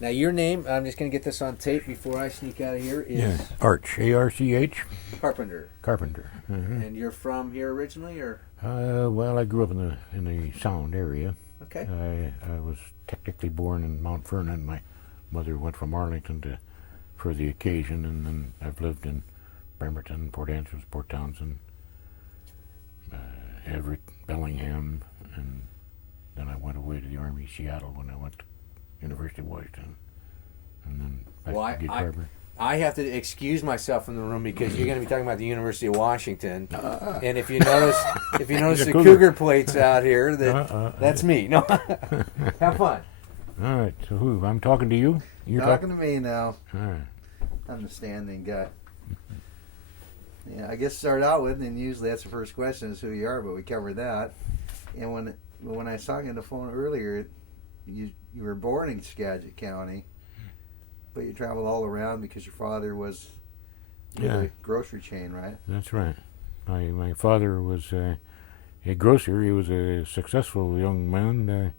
Now, your name, I'm just going to get this on tape before I sneak out of here, is Arch, A-R-C-H, Carpenter. Carpenter. And you're from here originally, or? Well, I grew up in the Sound area. Okay. I was technically born in Mount Vernon. My mother went from Arlington for the occasion, and then I've lived in Bremerton, Port Angeles, Port Townsend, Everett, Bellingham, and then I went away to the Army, Seattle, when I went to University of Washington, and then back to Carbine. I have to excuse myself from the room because you're going to be talking about the University of Washington, and if you notice the Cougar plates out here, that's me. No, have fun. All right, so who? I'm talking to you? You're talking to me now. All right. I'm the standing guy. Yeah, I guess start out with, and usually that's the first question is who you are, but we covered that. And when I was talking on the phone earlier, you were born in Skagit County, but you traveled all around because your father was a grocery chain, right? That's right. My father was a grocer. He was a successful young man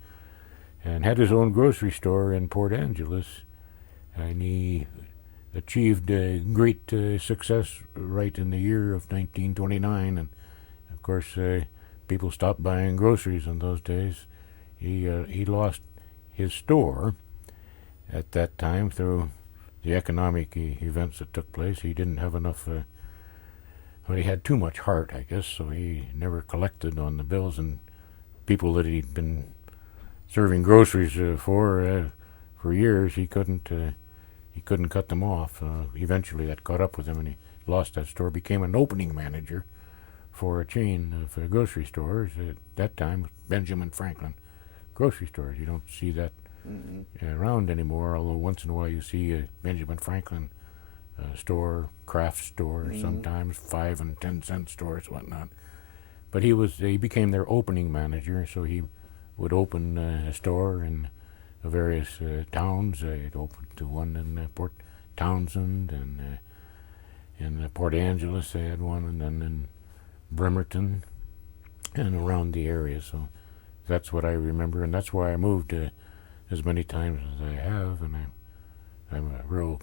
and had his own grocery store in Port Angeles, and he achieved great success right in the year of 1929, and of course people stopped buying groceries in those days. He lost his store at that time through the economic events that took place. He didn't have enough, he had too much heart, I guess, so he never collected on the bills, and people that he'd been serving groceries for years, he couldn't cut them off. Eventually that caught up with him, and he lost that store, became an opening manager for a chain of grocery stores. At that time, Benjamin Franklin grocery stores. You don't see that around anymore, although once in a while you see a Benjamin Franklin store, craft store, sometimes 5 and 10 cent stores, whatnot. But he became their opening manager, so he would open a store in various towns. It opened to one in Port Townsend, and in Port Angeles they had one, and then in Bremerton and around the area. So that's what I remember, and that's why I moved as many times as I have, and I'm a real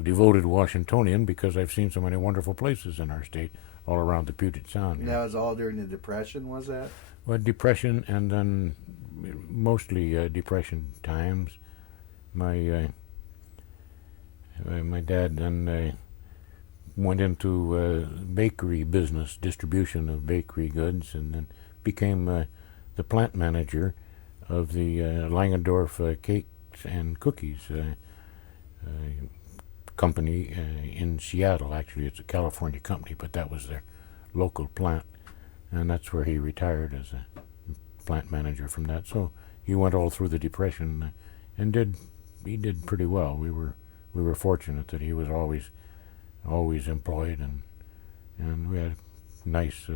devoted Washingtonian because I've seen so many wonderful places in our state all around the Puget Sound. And that was all during the Depression, was that? Well, Depression, and then mostly Depression times. My dad then went into bakery business, distribution of bakery goods, and then became the plant manager of the Langendorf Cakes and Cookies company in Seattle. Actually, it's a California company, but that was their local plant, and that's where he retired as a plant manager from that. So he went all through the Depression and he did pretty well. We were fortunate that he was always employed, and we had nice,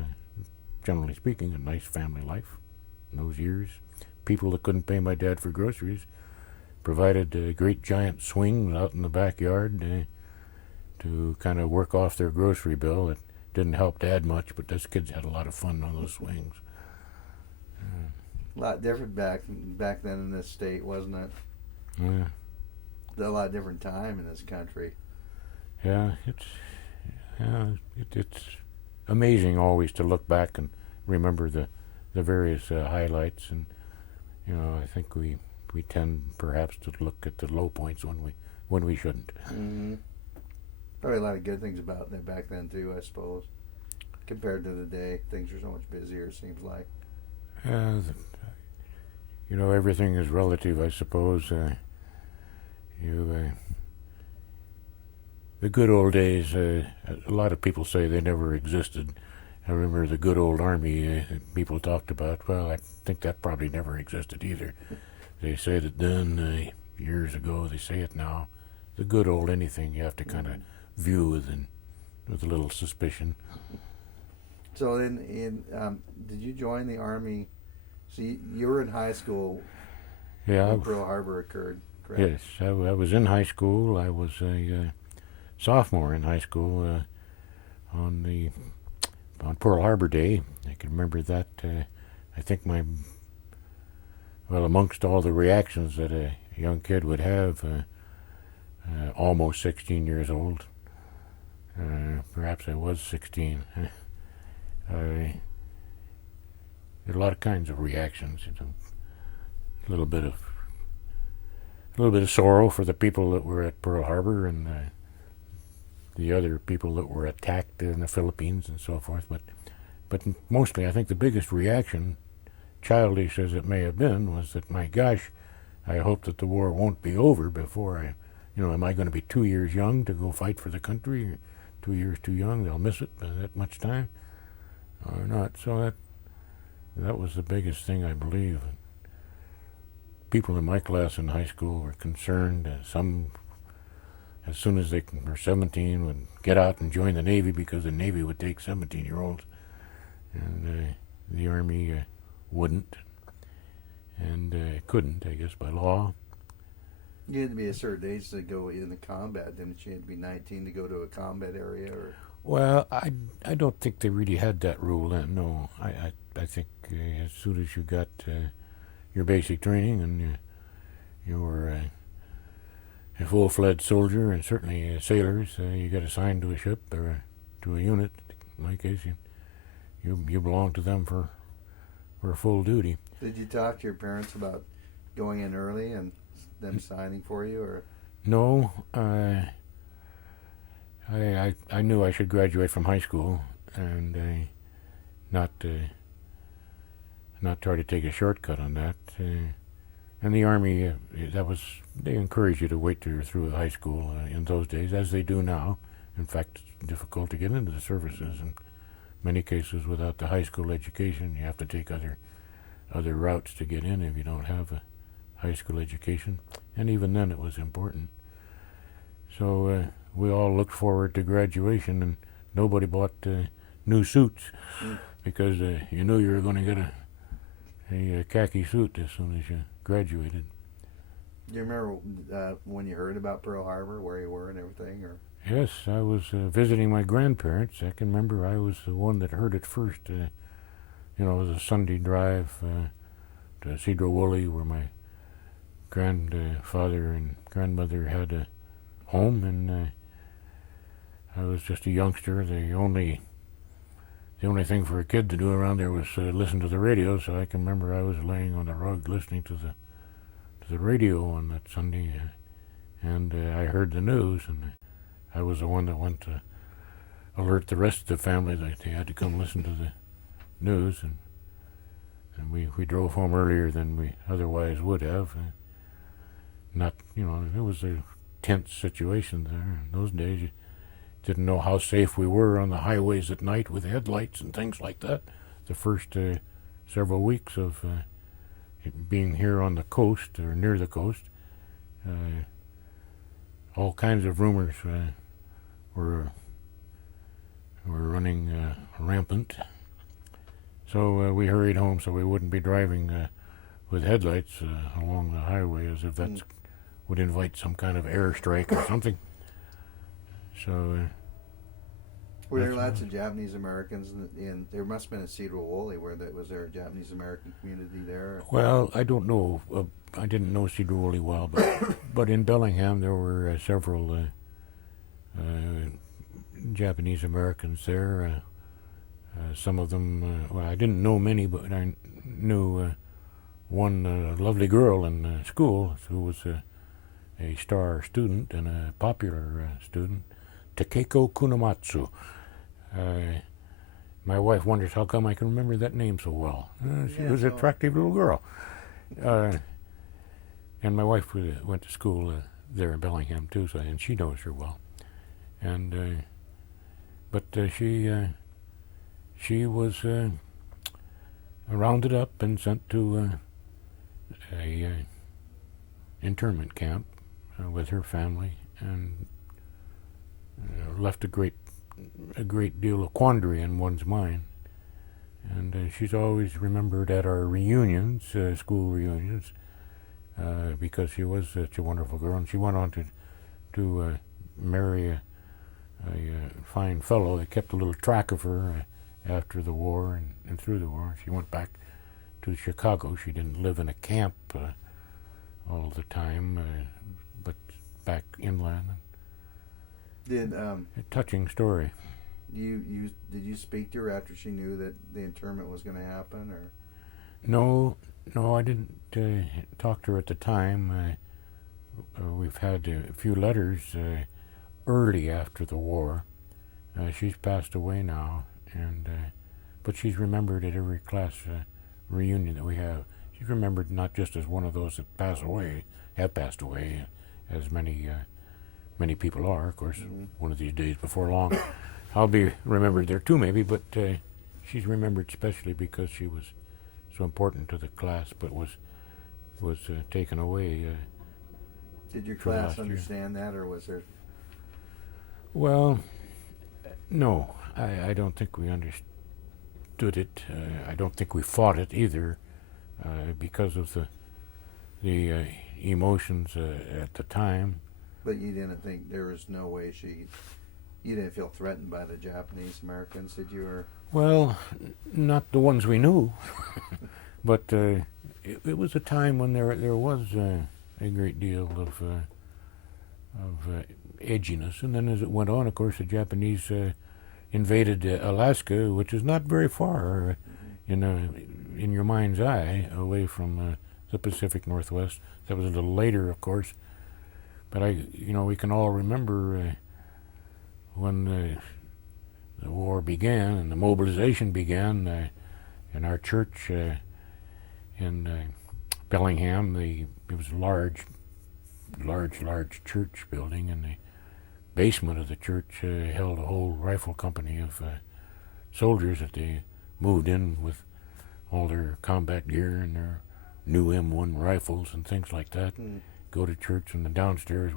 generally speaking, a nice family life in those years. People that couldn't pay my dad for groceries provided great giant swings out in the backyard to kind of work off their grocery bill. It didn't help Dad much, but those kids had a lot of fun on those swings. A lot different back then in this state, wasn't it? Yeah. A lot different time in this country. Yeah, it's amazing always to look back and remember the various highlights, and I think we tend perhaps to look at the low points when we shouldn't. Probably a lot of good things about that back then too, I suppose. Compared to the day, things are so much busier, it seems like. Everything is relative, I suppose. The good old days, a lot of people say they never existed. I remember the good old Army people talked about. Well, I think that probably never existed either. They said it then years ago. They say it now. The good old anything you have to kind of view with a little suspicion. So then, did you join the Army? So you were in high school when Pearl Harbor occurred, correct? Yes, I was in high school. I was a sophomore in high school on Pearl Harbor Day. I can remember that. I think amongst all the reactions that a young kid would have, almost 16 years old. Perhaps I was 16. There are a lot of kinds of reactions. A little bit of sorrow for the people that were at Pearl Harbor and the other people that were attacked in the Philippines and so forth. But mostly, I think the biggest reaction, childish as it may have been, was that, my gosh, I hope that the war won't be over before am I going to be 2 years young to go fight for the country? 2 years too young, they'll miss it by that much time, or not. So that was the biggest thing, I believe. People in my class in high school were concerned. Some, as soon as they were 17, would get out and join the Navy because the Navy would take 17-year-olds, and the Army wouldn't, and couldn't, I guess, by law. You had to be a certain age to go in the combat, didn't you? You had to be 19 to go to a combat area, or? Well, I don't think they really had that rule then. No, I think as soon as you got your basic training and you were a full-fledged soldier, and certainly sailors, you got assigned to a ship or to a unit. In my case, you belonged to them for full duty. Did you talk to your parents about going in early and them signing for you, or? No, I knew I should graduate from high school and not try to take a shortcut on that. And the Army, they encourage you to wait till you're through high school in those days, as they do now. In fact, it's difficult to get into the services. In many cases, without the high school education, you have to take other routes to get in if you don't have a high school education. And even then, it was important. So we all looked forward to graduation, and nobody bought new suits because you knew you were going to get a khaki suit as soon as you graduated. Do you remember when you heard about Pearl Harbor, where you were and everything, or? Yes, I was visiting my grandparents. I can remember I was the one that heard it first. It was a Sunday drive to WWII, where my grandfather and grandmother had a home, and I was just a youngster. The only thing for a kid to do around there was listen to the radio. So I can remember I was laying on the rug listening to the radio on that Sunday, and I heard the news, and I was the one that went to alert the rest of the family that they had to come listen to the news, and we drove home earlier than we otherwise would have. It was a tense situation there. In those days, you didn't know how safe we were on the highways at night with headlights and things like that. The first several weeks of being here on the coast or near the coast, all kinds of rumors were running rampant. So we hurried home so we wouldn't be driving with headlights along the highway, as if that would invite some kind of airstrike or something. So were there lots of Japanese Americans in there must have been a Cedar Woolley was there a Japanese American community there? Well, I don't know. I didn't know Cedar Woolley well, but in Bellingham there were several Japanese Americans there. Some of them, I didn't know many, but I knew one lovely girl in school who was a star student and a popular student, Takeko Kunamatsu. My wife wonders how come I can remember that name so well. She was an attractive little girl. And my wife went to school there in Bellingham too, and she knows her well. And but she was rounded up and sent to a internment camp with her family, and left a great deal of quandary in one's mind. And she's always remembered at our reunions, school reunions, because she was such a wonderful girl. And she went on to marry a fine fellow that kept a little track of her after the war and through the war. She went back to Chicago. She didn't live in a camp all the time, but back inland. Did A touching story. did you speak to her after she knew that the internment was going to happen, or? No, I didn't talk to her at the time. We've had a few letters early after the war. She's passed away now, but she's remembered at every class reunion that we have. She's remembered not just as one of those that have passed away, as many people are. Of course, one of these days before long, I'll be remembered there too, maybe. But she's remembered especially because she was so important to the class, but was taken away. Did your class understand that, or was there? Well, no, I don't think we understood it. I don't think we fought it either, because of the emotions at the time. But you didn't think there was no way you didn't feel threatened by the Japanese Americans, did you? Or? Well, not the ones we knew, but it was a time when there was a great deal of edginess, and then as it went on, of course, the Japanese invaded Alaska, which is not very far in your mind's eye away from the Pacific Northwest. That was a little later, of course, but we can all remember when the war began and the mobilization began in our church in Bellingham. It was a large church building, and the basement of the church held a whole rifle company of soldiers that they moved in with all their combat gear and their new M1 rifles and things like that. Go to church, and the downstairs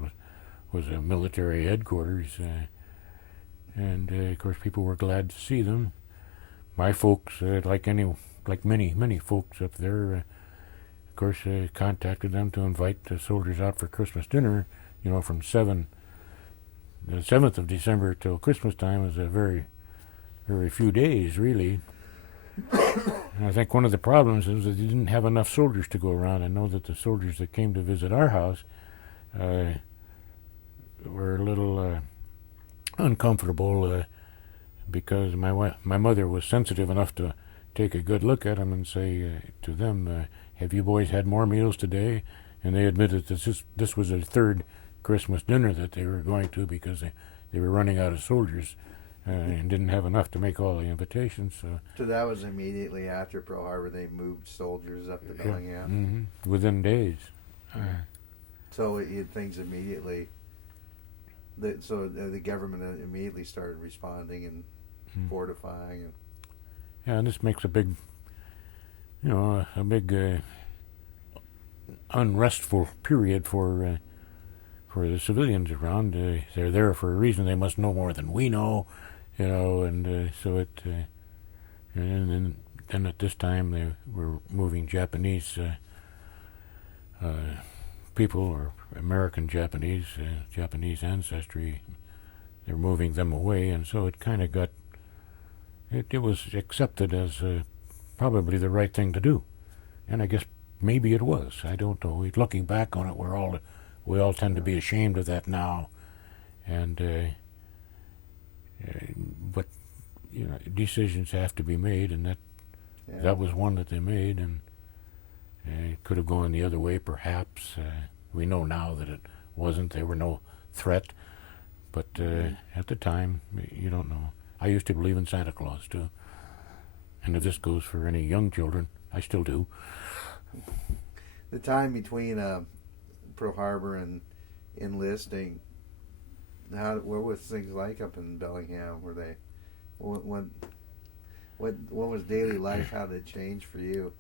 was a military headquarters, and of course people were glad to see them. My folks, like many folks up there, of course, contacted them to invite the soldiers out for Christmas dinner. From the 7th of December till Christmas time is a very, very few days, really. And I think one of the problems is that they didn't have enough soldiers to go around. I know that the soldiers that came to visit our house were a little uncomfortable because my mother was sensitive enough to take a good look at them and say to them, "Have you boys had more meals today?" And they admitted that this was their third Christmas dinner that they were going to, because they were running out of soldiers and didn't have enough to make all the invitations. So that was immediately after Pearl Harbor. They moved soldiers up to Bellingham. Within days. So things immediately. So the government immediately started responding and fortifying. And this makes a big unrestful period for the civilians around. They're there for a reason. They must know more than we know, and so it. And then at this time they were moving Japanese people, or American Japanese ancestry. They're moving them away, and so it kind of got. It was accepted as probably the right thing to do, and I guess maybe it was. I don't know. Looking back on it, we all tend to be ashamed of that now, and but decisions have to be made, and that was one that they made, and it could have gone the other way, perhaps. We know now that it wasn't. They were no threat, but at the time, you don't know. I used to believe in Santa Claus too, and if this goes for any young children, I still do. The time between Pearl Harbor and enlisting, what was things like up in Bellingham? Were they, what was daily life? How did it change for you?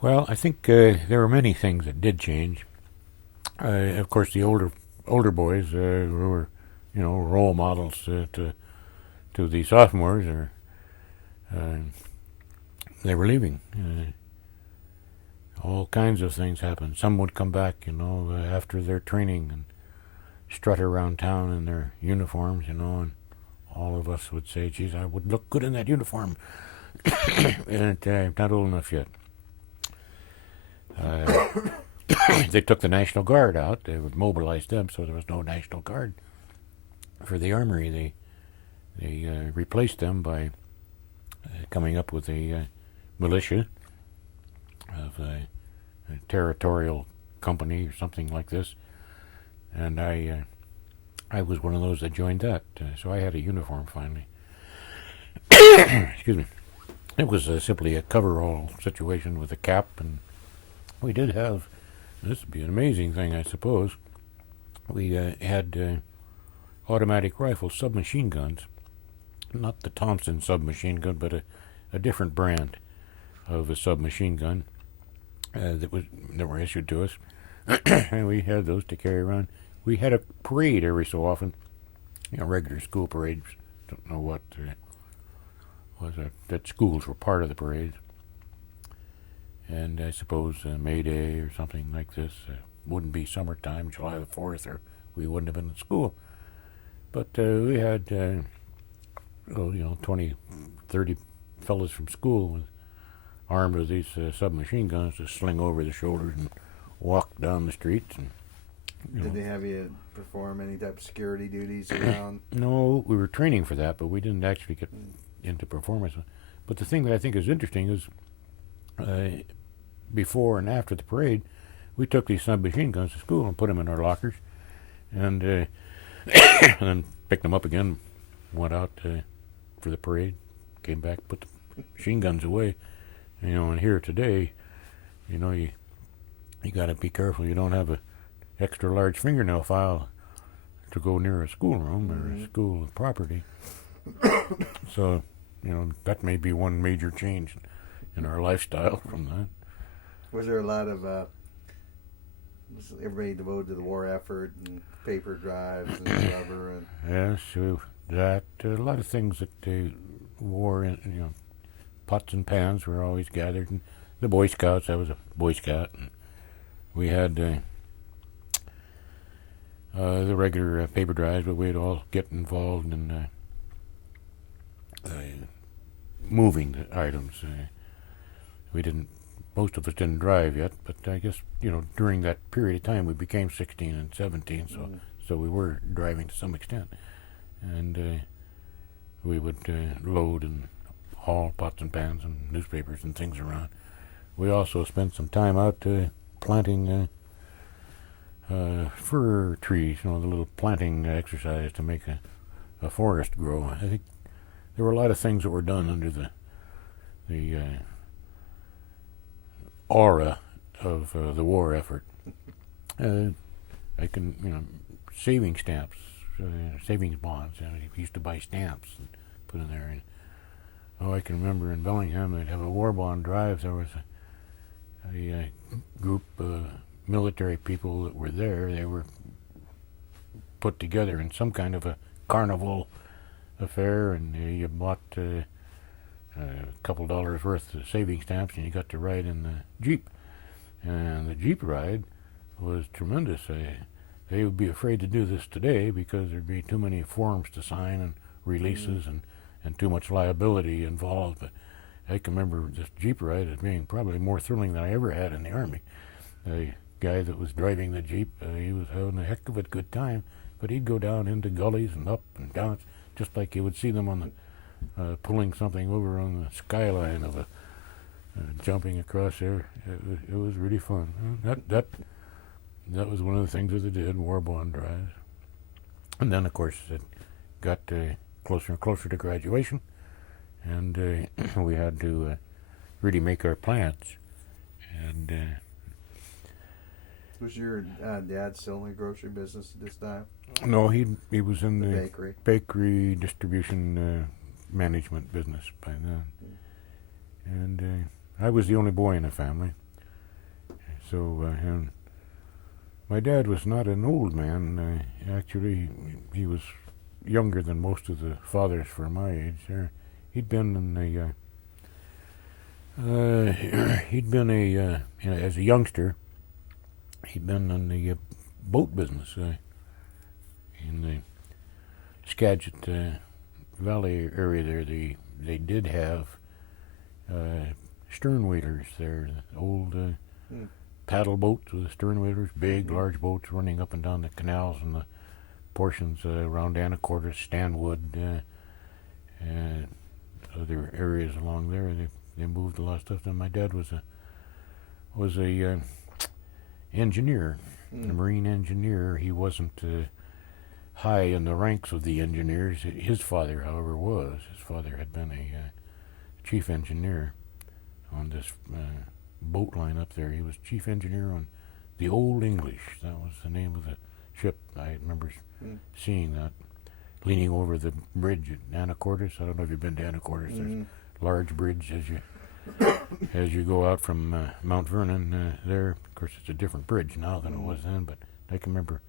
Well, I think there were many things that did change. Of course, the older boys who were, role models to the sophomores, or they were leaving. All kinds of things happened. Some would come back, after their training and strut around town in their uniforms, and all of us would say, "Geez, I would look good in that uniform." And I'm not old enough yet. they took the National Guard out. They would mobilize them, so there was no National Guard for the Armory. They replaced them by coming up with a militia of a territorial company or something like this, and I was one of those that joined that. So I had a uniform finally. Excuse me. It was simply a coverall situation with a cap, and we did have, this would be an amazing thing, I suppose, we had automatic rifle submachine guns, not the Thompson submachine gun, but a different brand of a submachine gun that were issued to us, and we had those to carry around. We had a parade every so often, regular school parades. Don't know what was that schools were part of the parade, and I suppose May Day or something like this. Wouldn't be summertime, July the 4th, or we wouldn't have been in school. But we had 20, 30 fellas from school armed with these submachine guns to sling over the shoulders and walk down the streets. And did they have you perform any type of security duties around? No, we were training for that, but we didn't actually get into performance. But the thing that I think is interesting is before and after the parade, we took these submachine guns to school and put them in our lockers, and and then picked them up again, went out for the parade, came back, put the machine guns away. And here today, you got to be careful you don't have a extra large fingernail file to go near a schoolroom or a school property. So, that may be one major change in our lifestyle from that. Was there a lot of was everybody devoted to the war effort and paper drives and rubber and? Yes, that a lot of things that they wore in, pots and pans were always gathered, and the Boy Scouts. I was a Boy Scout, and we had the regular paper drives, but we'd all get involved in moving the items. Most of us didn't drive yet, but I guess, during that period of time we became 16 and 17, so we were driving to some extent. And we would load and haul pots and pans and newspapers and things around. We also spent some time out planting fir trees, the little planting exercise to make a forest grow. I think there were a lot of things that were done under the aura of the war effort. I can, saving stamps, savings bonds. We used to buy stamps and put in there. And, I can remember in Bellingham they'd have a war bond drive. There was a group of military people that were there. They were put together in some kind of a carnival affair, and you bought a couple $dollars worth of saving stamps, and you got to ride in the Jeep. And the Jeep ride was tremendous. They would be afraid to do this today because there'd be too many forms to sign and releases and too much liability involved. But I can remember this Jeep ride as being probably more thrilling than I ever had in the Army. The guy that was driving the Jeep, he was having a heck of a good time, but he'd go down into gullies and up and down, just like you would see them on the pulling something over on the skyline of a jumping across there. It was really fun. That was one of the things that they did, war bond drives. And then, of course, it got closer and closer to graduation, and we had to really make our plans. And was your dad still in the grocery business at this time? No, he was in the bakery distribution management business by then. And I was the only boy in the family. So and my dad was not an old man. Actually, he was younger than most of the fathers for my age. He'd been in the as a youngster. He'd been in the boat business in the Skagit Valley area there. They did have stern whalers there, old paddle boats with the stern whalers, big, large boats running up and down the canals and the portions around Anacortes, Stanwood, and other areas along there. They moved a lot of stuff. Then my dad was a engineer, a marine engineer. He wasn't high in the ranks of the engineers. His father, however, was. His father had been a chief engineer on this boat line up there. He was chief engineer on the Old English. That was the name of the ship. I remember seeing that, leaning over the bridge at Anacortes. I don't know if you've been to Anacortes. There's a large bridge as you go out from Mount Vernon there. Of course, it's a different bridge now than it was then, but I can remember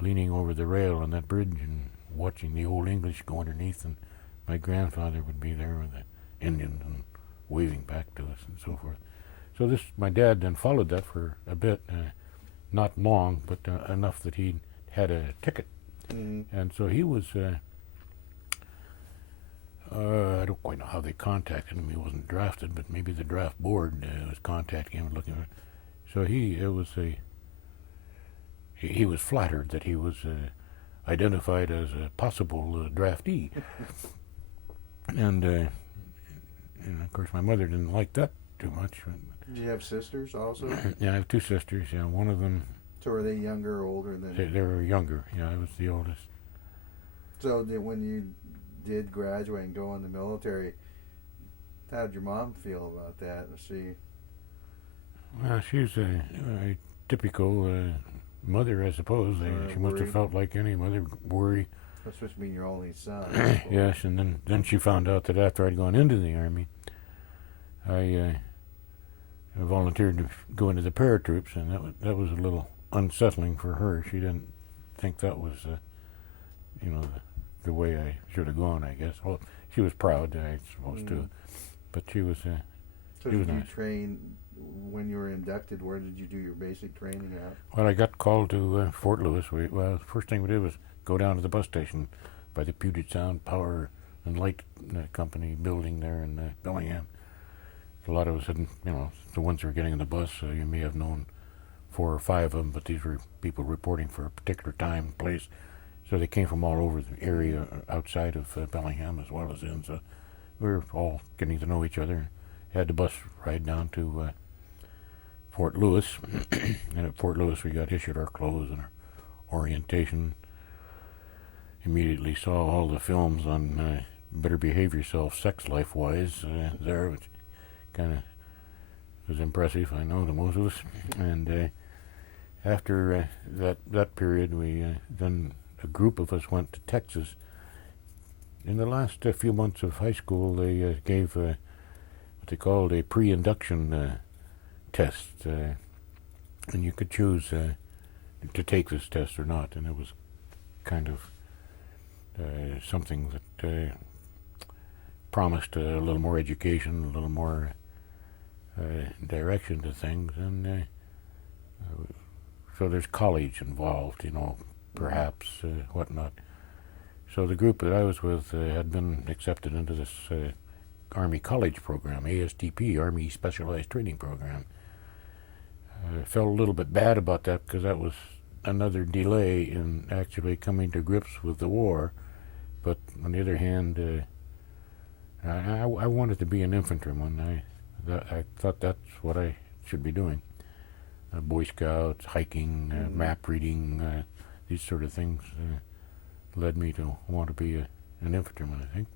leaning over the rail on that bridge and watching the Old English go underneath, and my grandfather would be there with the Indians and waving back to us and so forth. So my dad then followed that for a bit, not long, but enough that he had a ticket. And so he was, I don't quite know how they contacted him. He wasn't drafted, but maybe the draft board was contacting him and looking at it. So he was flattered that he was identified as a possible draftee. And of course, my mother didn't like that too much. Did you have sisters also? Yeah, I have two sisters. Yeah, one of them. So are they younger or older than? They were younger. Yeah, I was the oldest. So when you did graduate and go in the military, how did your mom feel about that? Well, she's a typical mother, I suppose. She must have felt like any mother, worry. That's supposed to be your only son. Yes, and then she found out that after I'd gone into the Army, I volunteered to go into the paratroops, and that was a little unsettling for her. She didn't think that was, the way I should have gone, I guess. Well, she was proud, I suppose, too. But she was, so she was did you nice. train, when you were inducted, where did you do your basic training at? Well, I got called to Fort Lewis. The first thing we did was go down to the bus station by the Puget Sound Power and Light Company building there in Bellingham. A lot of us hadn't, the ones who were getting on the bus, you may have known 4 or 5 of them, but these were people reporting for a particular time, place. So they came from all over the area outside of Bellingham as well as in. So we were all getting to know each other. Had the bus ride down to Fort Lewis. And at Fort Lewis we got issued our clothes and our orientation. Immediately saw all the films on Better Behave Yourself, sex life-wise there, which kind of was impressive, I know, to most of us. And after that period, we then a group of us went to Texas. In the last few months of high school, they gave what they called a pre-induction test, and you could choose to take this test or not. And it was kind of something that promised a little more education, a little more direction to things, and so there's college involved, perhaps, whatnot. So the group that I was with had been accepted into this Army College program, ASTP, Army Specialized Training Program. I felt a little bit bad about that because that was another delay in actually coming to grips with the war. But on the other hand, I wanted to be an infantryman. I thought that's what I should be doing. Boy Scouts, hiking, map reading, these sort of things led me to want to be an infantryman, I think.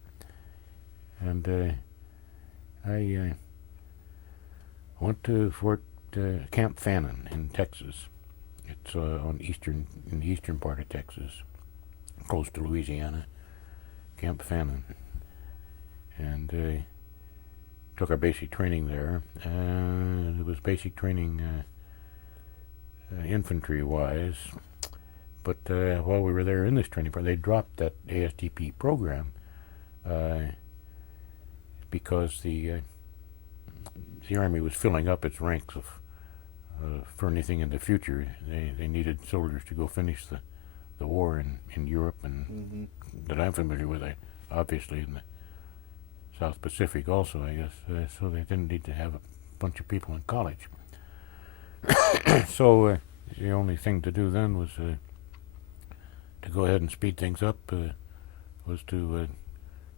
And I went to Camp Fannin in Texas. It's in the eastern part of Texas, close to Louisiana. Camp Fannin, and took our basic training there. It was basic training infantry-wise, but while we were there in this training program, they dropped that ASTP program because the Army was filling up its ranks for anything in the future. They needed soldiers to go finish the war in Europe, and that I'm familiar with, obviously in the South Pacific also, I guess. So they didn't need to have a bunch of people in college. So the only thing to do then was to go ahead and speed things up, was to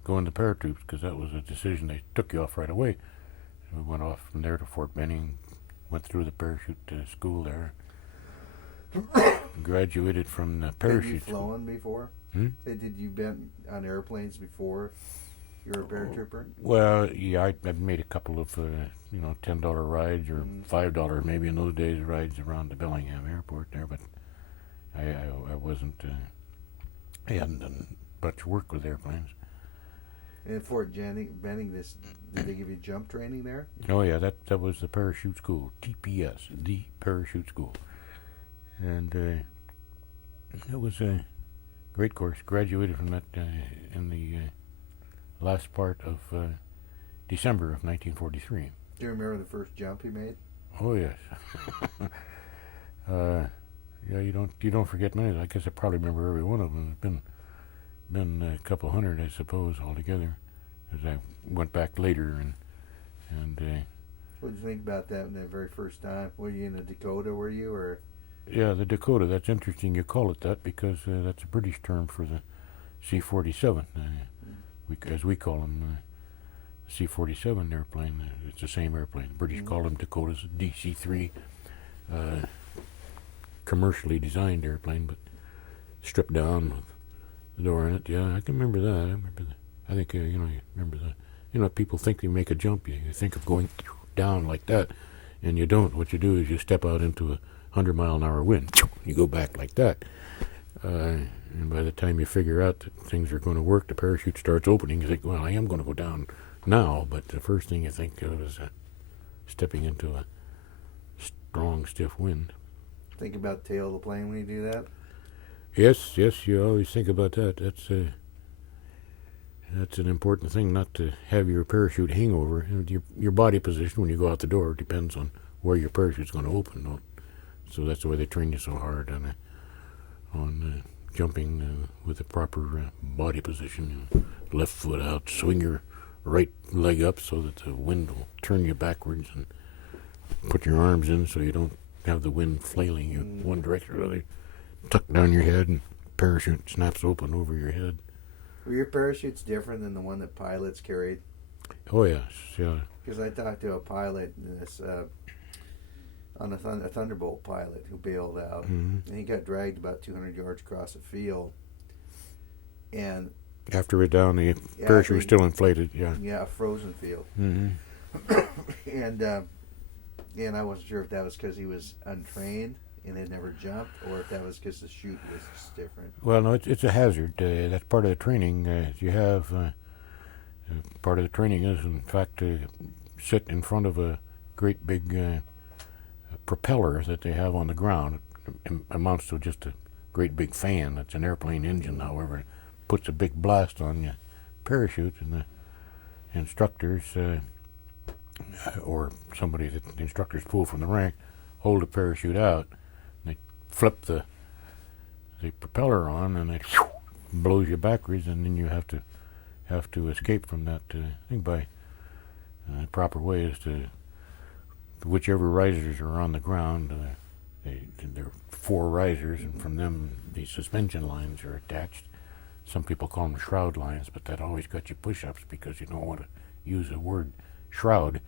go into paratroops, because that was a decision they took you off right away. We went off from there to Fort Benning, went through the parachute school there, graduated from the parachute. Had you flown before? Did you been on airplanes before you were a paratrooper? Well, yeah, I made a couple of $10 rides or $5 maybe in those days rides around the Bellingham Airport there, but I wasn't. I hadn't done much work with airplanes. And at Fort Benning, did they give you jump training there? Oh yeah, that was the parachute school, TPS, the parachute school, and it was a great course. Graduated from that in the last part of December of 1943. Do you remember the first jump you made? Oh yes. Yeah, you don't forget many. I guess I probably remember every one of them. It's been a couple hundred, I suppose, altogether, as I went back later and. What did you think about that in the very first time? Were you in the Dakota? Were you or? Yeah, the Dakota. That's interesting. You call it that because that's a British term for the C-47. As we call them, C-47 airplane. It's the same airplane. The British call them Dakotas, DC-3. Commercially designed airplane, but stripped down with the door in it. Yeah, I can remember that. I remember that. I think you remember that. People think they make a jump. You think of going down like that, and you don't. What you do is you step out into a 100-mile-an-hour wind. You go back like that, and by the time you figure out that things are going to work, the parachute starts opening. You think, well, I am going to go down now, but the first thing you think of is stepping into a strong, stiff wind. Think about the tail of the plane when you do that? Yes, you always think about that. That's an important thing, not to have your parachute hang over. Your body position when you go out the door depends on where your parachute's going to open. So that's why they train you so hard on jumping with the proper body position. Left foot out, swing your right leg up so that the wind will turn you backwards, and put your arms in so you don't have the wind flailing you one direction or the other. Tuck down your head, and parachute snaps open over your head. Were your parachutes different than the one that pilots carried? Oh yes, yeah. Because I talked to a pilot on a Thunderbolt pilot who bailed out, and he got dragged about 200 yards across the field. And after we're down, the parachute was still inflated. Yeah. Yeah, a frozen field. And I wasn't sure if that was because he was untrained and had never jumped, or if that was because the chute was just different. Well, no, it's a hazard. That's part of the training. You have part of the training is, in fact, to sit in front of a great big propeller that they have on the ground. It amounts to just a great big fan. It's an airplane engine, however. It puts a big blast on your parachute, and the instructors or somebody that the instructors pull from the rank hold the parachute out. They flip the propeller on, and it blows you backwards, and then you have to escape from that. I think by the proper way is to whichever risers are on the ground. There are 4 risers, and from them the suspension lines are attached. Some people call them shroud lines, but that always got you push-ups because you don't want to use the word shroud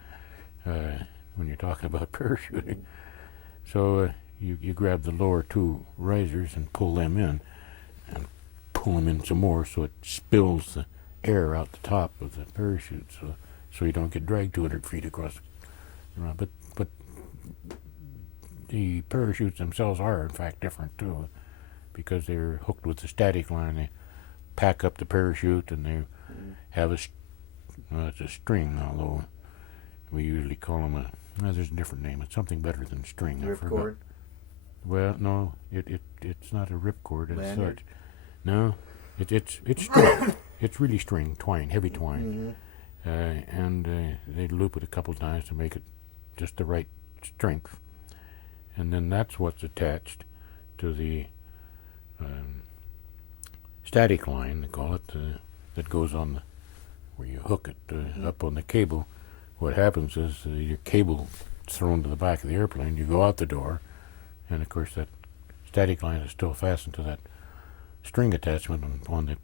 when you're talking about parachuting. So you grab the lower 2 risers and pull them in, and pull them in some more so it spills the air out the top of the parachute, so you don't get dragged 200 feet across. But the parachutes themselves are in fact different too, because they're hooked with the static line. They pack up the parachute, and they have it's a string, although we usually call them there's a different name. It's something better than string. Ripcord? Well, no, it's not a ripcord as Lanyard? such. No, it's string. It's really string, twine, heavy twine, and they loop it a couple times to make it just the right strength, and then that's what's attached to the static line, they call it, that goes on where you hook it up on the cable. What happens is your cable thrown to the back of the airplane. You go out the door, and of course that static line is still fastened to that string attachment on the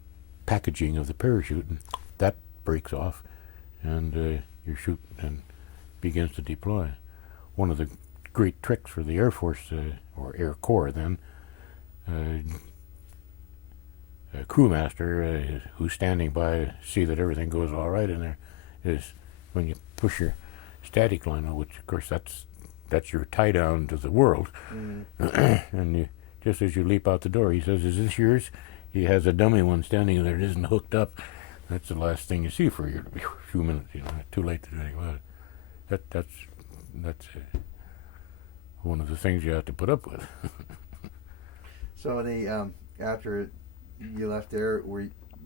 packaging of the parachute, and that breaks off, and your chute then begins to deploy. One of the great tricks for the Air Force, or Air Corps then, a crewmaster who's standing by to see that everything goes all right in there, is when you push your static line, which of course that's your tie down to the world, and you, just as you leap out the door, he says, "Is this yours?" He has a dummy one standing there that isn't hooked up. That's the last thing you see for a few minutes. You know, too late to do anything about it. That's one of the things you have to put up with. So after you left there,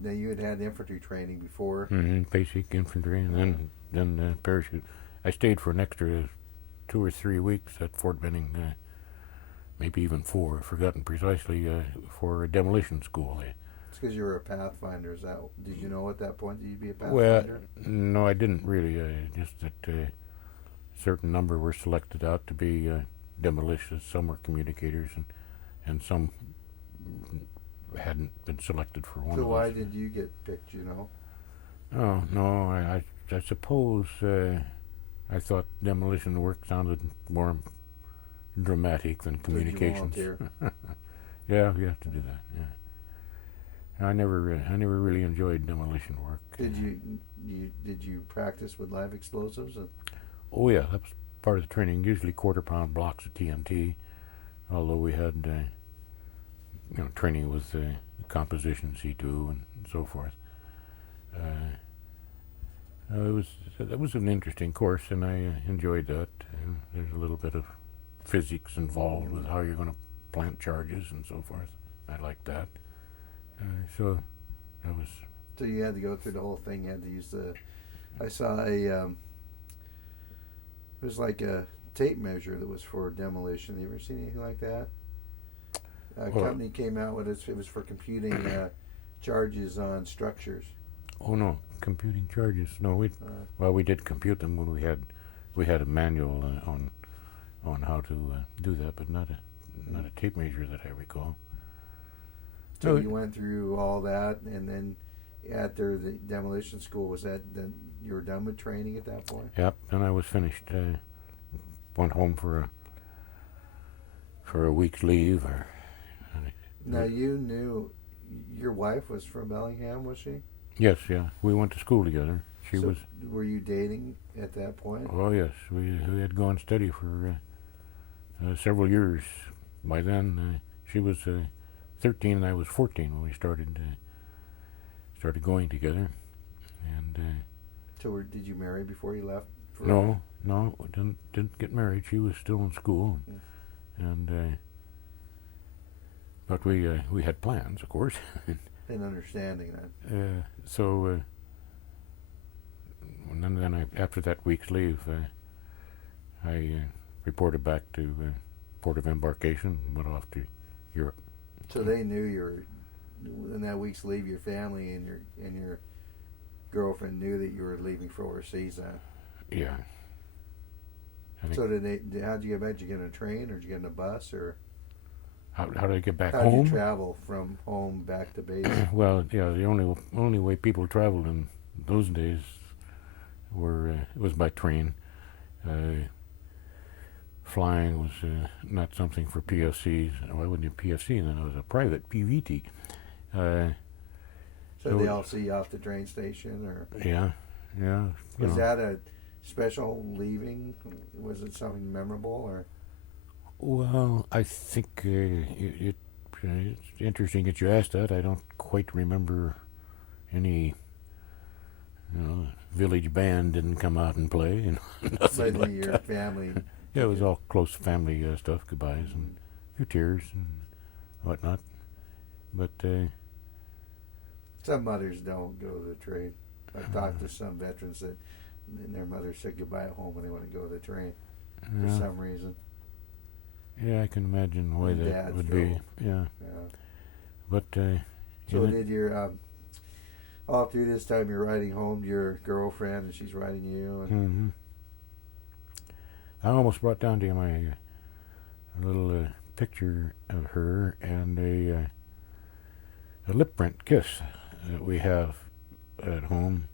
then you had infantry training before. Basic infantry, and then parachute. I stayed for an extra 2 or 3 weeks at Fort Benning, maybe even 4. I've forgotten precisely, for a demolition school. It's because you were a Pathfinder. Did you know at that point that you'd be a Well, Pathfinder? no, I didn't really. Just that a certain number were selected out to be demolitionists. Some were communicators, and some hadn't been selected for one So of why those. did you get picked, you know? Oh, no, I suppose I thought demolition work sounded more dramatic than communications. Did you volunteer? Yeah, you have to do that, yeah. I never really enjoyed demolition work. Did you practice with live explosives? Oh, yeah, that was part of the training, usually quarter-pound blocks of TNT, although we had training with composition C2 and so forth. That was an interesting course, and I enjoyed that. There's a little bit of physics involved with how you're going to plant charges and so forth. I liked that. So that was. So you had to go through the whole thing. You had to use I saw it was like a tape measure that was for demolition. You ever seen anything like that? A company came out with it. It was for computing charges on structures. Oh no, computing charges. No, we did compute them when we had a manual on how to do that, but not a tape measure that I recall. So you went through all that, and then after the demolition school, was that then you were done with training at that point? Yep, and I was finished. Went home for a week's leave. Now you knew your wife was from Bellingham, was she? Yes, yeah. We went to school together. She was. Were you dating at that point? Oh yes, we had gone steady for several years. By then, she was 13 and I was 14 when we started going together. And so did you marry before you left? No, we didn't get married. She was still in school, and but we had plans, of course. And understanding that. And then after that week's leave, I reported back to port of embarkation and went off to Europe. So they knew in that week's leave, your family and your girlfriend knew that you were leaving for overseas. Yeah. So how'd you get back? Did you get on a train, or did you get on a bus, or how did I get back how'd home? you travel from home back to base? Well, yeah, the only way people traveled in those days was by train. Flying was not something for PFCs. Why wouldn't you PFC? And then it was a private PVT. So they all see you off the train station, or yeah. Was that a special leaving? Was it something memorable, or? Well, I think it's interesting that you asked that. I don't quite remember any. Village band didn't come out and play. Nothing like your that. Family. Yeah, it was all close family stuff, goodbyes and a few tears and whatnot. But some mothers don't go to the train. I've talked to some veterans that their mother said goodbye at home when they want to go to the train for some reason. Yeah, I can imagine why that would be. Yeah. But so did your all through this time you're riding home to your girlfriend and she's riding you? And I almost brought down to you my little picture of her and a lip print kiss that we have at home,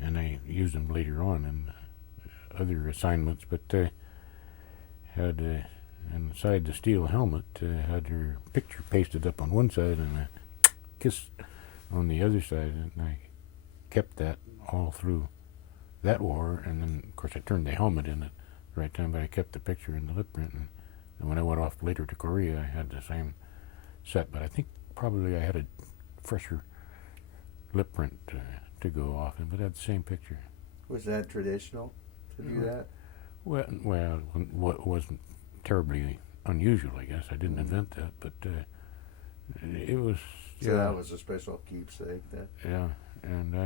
and I used them later on in other assignments, but had inside the steel helmet had her picture pasted up on one side and a kiss on the other side, and I kept that all through that war, and then of course I turned the helmet in at the right time, but I kept the picture in the lip print, and when I went off later to Korea I had the same set, but I think probably I had a fresher lip print to go off in, but I had the same picture. Was that traditional to do that? Well, it wasn't terribly unusual, I guess. I didn't invent that, but it was. So that was a special keepsake then. Yeah, and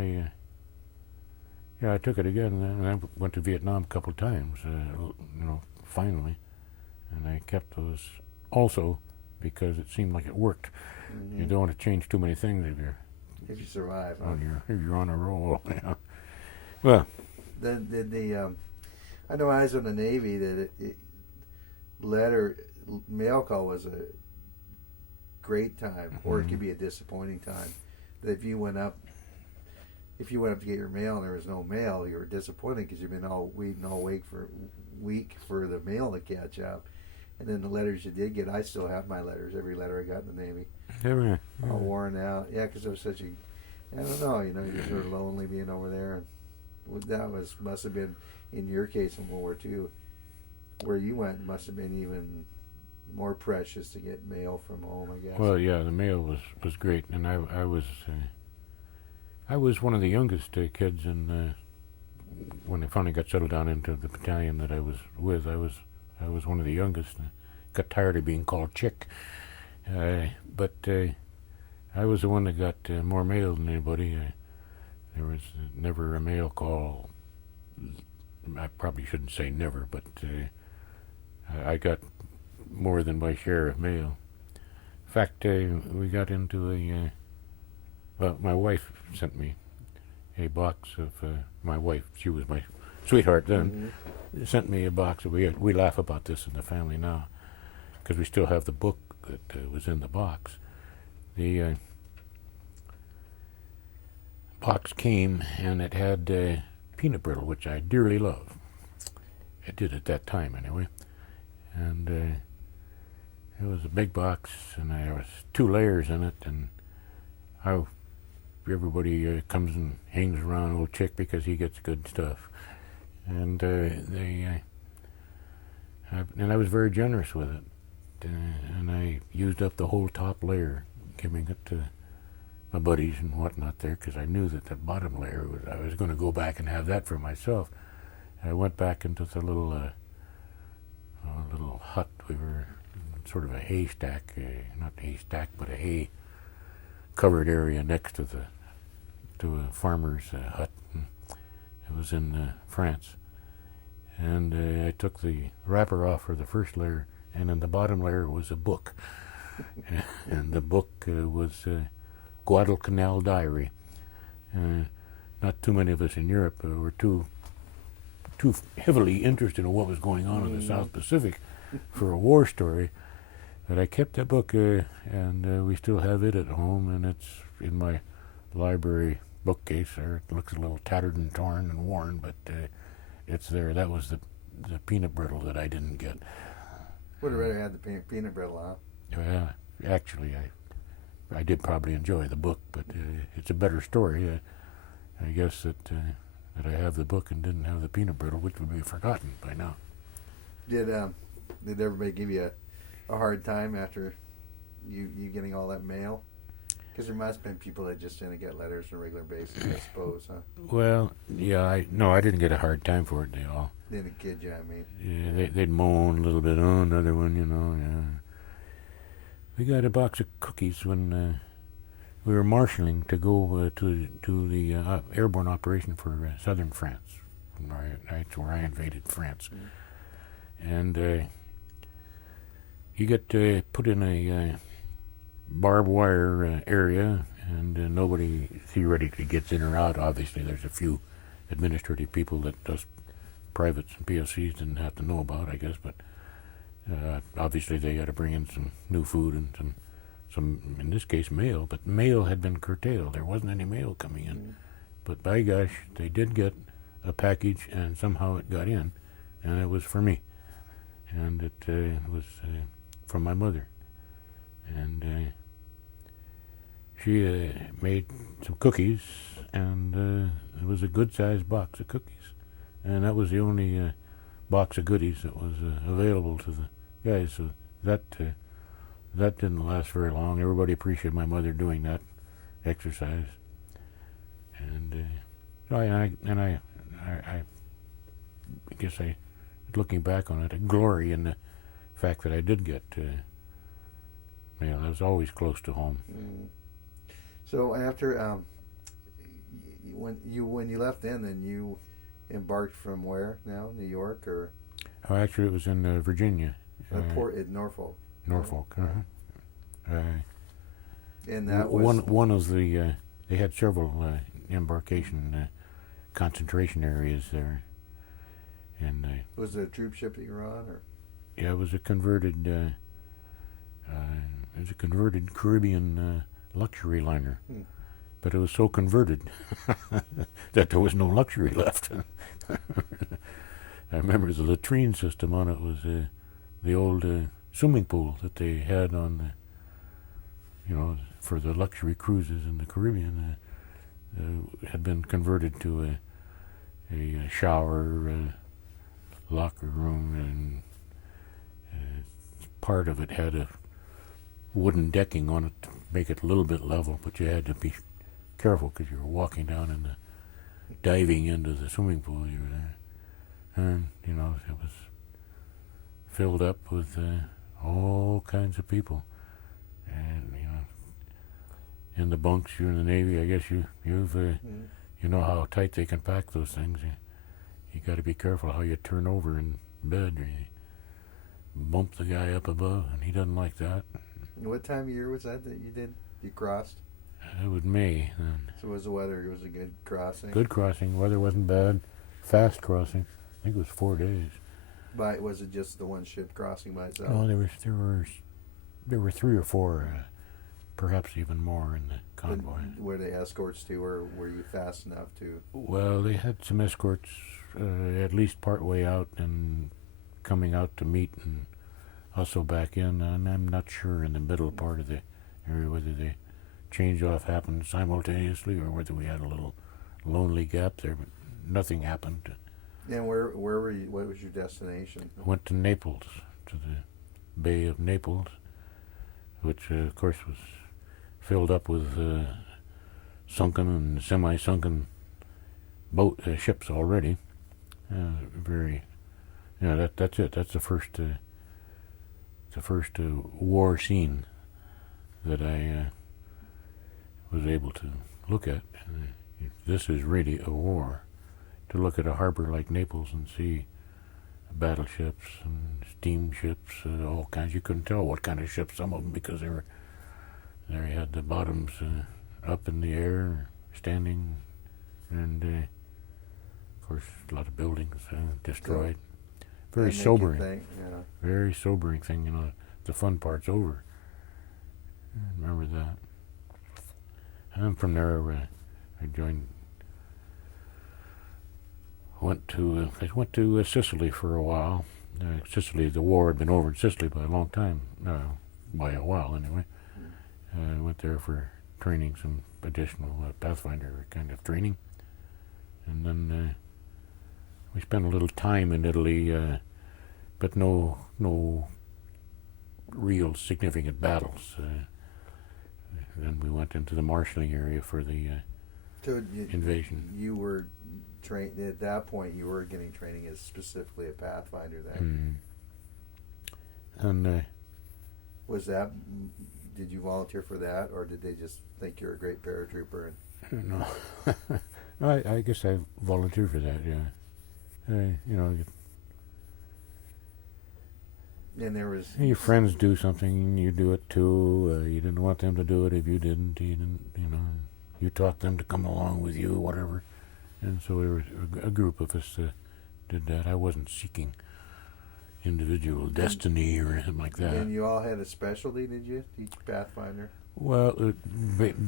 I took it again, and I went to Vietnam a couple of times, finally, and I kept those also because it seemed like it worked. Mm-hmm. You don't want to change too many things if you survive. If you're on a roll. Yeah. Well. I know I was in the Navy that mail call was a great time, or it could be a disappointing time. That if you went up to get your mail and there was no mail, you were disappointed because you've been waiting all week for the mail to catch up. And then the letters you did get, I still have my letters, every letter I got in the Navy. All worn out. Yeah, because it was such I don't know, you're sort of lonely being over there. And that must have been, in your case in World War II, where you went must have been even more precious to get mail from home, I guess. Well, yeah, the mail was great, and I was one of the youngest kids, and when I finally got settled down into the battalion that I was with, I was one of the youngest. And got tired of being called Chick, but I was the one that got more mail than anybody. There was never a mail call. I probably shouldn't say never, but I got more than my share of mail. In fact, we got into my wife sent me a box of, my wife, she was my sweetheart then, sent me a box. We laugh about this in the family now, because we still have the book that was in the box. The box came, and it had peanut brittle, which I dearly love. It did at that time, anyway. And it was a big box, and there was 2 layers in it, and everybody comes and hangs around old Chick because he gets good stuff. And I was very generous with it, and I used up the whole top layer, giving it to my buddies and whatnot there, because I knew that the bottom layer I was going to go back and have that for myself. I went back into the little hut. We were in sort of a haystack, not haystack, but a hay covered area next to a farmer's hut. It was in France, and I took the wrapper off for the first layer, and in the bottom layer was a book, and the book was Guadalcanal Diary. Not too many of us in Europe were too heavily interested in what was going on in the South Pacific for a war story, but I kept that book, and we still have it at home, and it's in my library bookcase there. It looks a little tattered and torn and worn, but it's there. That was the peanut brittle that I didn't get. Would have rather had the peanut brittle, huh? Yeah, actually, I did probably enjoy the book, but it's a better story. I guess that I have the book and didn't have the peanut brittle, which would be forgotten by now. Did everybody give you a hard time after you getting all that mail? Because there must have been people that just didn't get letters on a regular basis, I suppose, huh? Well, yeah, I didn't get a hard time for it. They all didn't kid you, I mean. Yeah, they'd moan a little bit. Oh, another one, yeah. We got a box of cookies when we were marshalling to go to the airborne operation for southern France. That's where I invaded France. And you get put in a barbed wire area, and nobody theoretically gets in or out. Obviously, there's a few administrative people that just privates and POCs didn't have to know about, I guess, but obviously they had to bring in some new food and some, in this case, mail, but mail had been curtailed. There wasn't any mail coming in. But by gosh, they did get a package, and somehow it got in, and it was for me. And it was from my mother. And she made some cookies, and it was a good-sized box of cookies. And that was the only box of goodies that was available to the guys. So that didn't last very long. Everybody appreciated my mother doing that exercise. And I guess looking back on it, I glory in the fact that I did get, I was always close to home. So after, when you left then you embarked from where now? New York or? Oh, actually, it was in Virginia. Port in Norfolk. Norfolk. And that was one of the. They had several embarkation concentration areas there, and was it a troop ship that you were on, or? Yeah, it was a converted. It was a converted Caribbean luxury liner, but it was so converted that there was no luxury left. I remember the latrine system on it was the old swimming pool that they had on the, for the luxury cruises in the Caribbean. Had been converted to a shower, locker room, and part of it had a wooden decking on it to make it a little bit level, but you had to be careful because you were walking down and diving into the swimming pool you were there. And, it was filled up with all kinds of people. And, in the bunks, you're in the Navy, I guess you know how tight they can pack those things. You got to be careful how you turn over in bed, or you bump the guy up above, and he doesn't like that. What time of year was that you crossed? It was May then. So was the weather? It was a good crossing. Good crossing. Weather wasn't bad. Fast crossing. I think it was 4 days. But was it just the one ship crossing by itself? No, there were 3 or 4. Perhaps even more in the convoy. But were they escorts too, or were you fast enough to? Well, they had some escorts at least part way out and coming out to meet and hustle back in. And I'm not sure in the middle part of the area whether the change-off happened simultaneously or whether we had a little lonely gap there, but nothing happened. And where were you? What was your destination? I went to Naples, to the Bay of Naples, which of course was filled up with sunken and semi-sunken ships already. That's it. That's the first war scene that I was able to look at. This is really a war. To look at a harbor like Naples and see battleships and steamships, all kinds. You couldn't tell what kind of ships, some of them, because they had the bottoms up in the air, standing, and of course a lot of buildings destroyed. Very sobering. Very sobering thing. The fun part's over. I remember that. And then from there, I went to Sicily for a while. Sicily, the war had been over in Sicily by a long time, by a while anyway. I went there for training, some additional Pathfinder kind of training. And then we spent a little time in Italy, but no real significant battles. Then we went into the marshalling area for the invasion. You were trained at that point. You were getting training as specifically a Pathfinder then. And was that? Did you volunteer for that, or did they just think you're a great paratrooper? No, I guess I volunteered for that. Yeah, And there was your friends do something, you do it too. You didn't want them to do it if you didn't. You taught them to come along with you, whatever. And so there was a group of us did that. I wasn't seeking individual destiny or anything like that. And you all had a specialty, did you? Each Pathfinder? Well,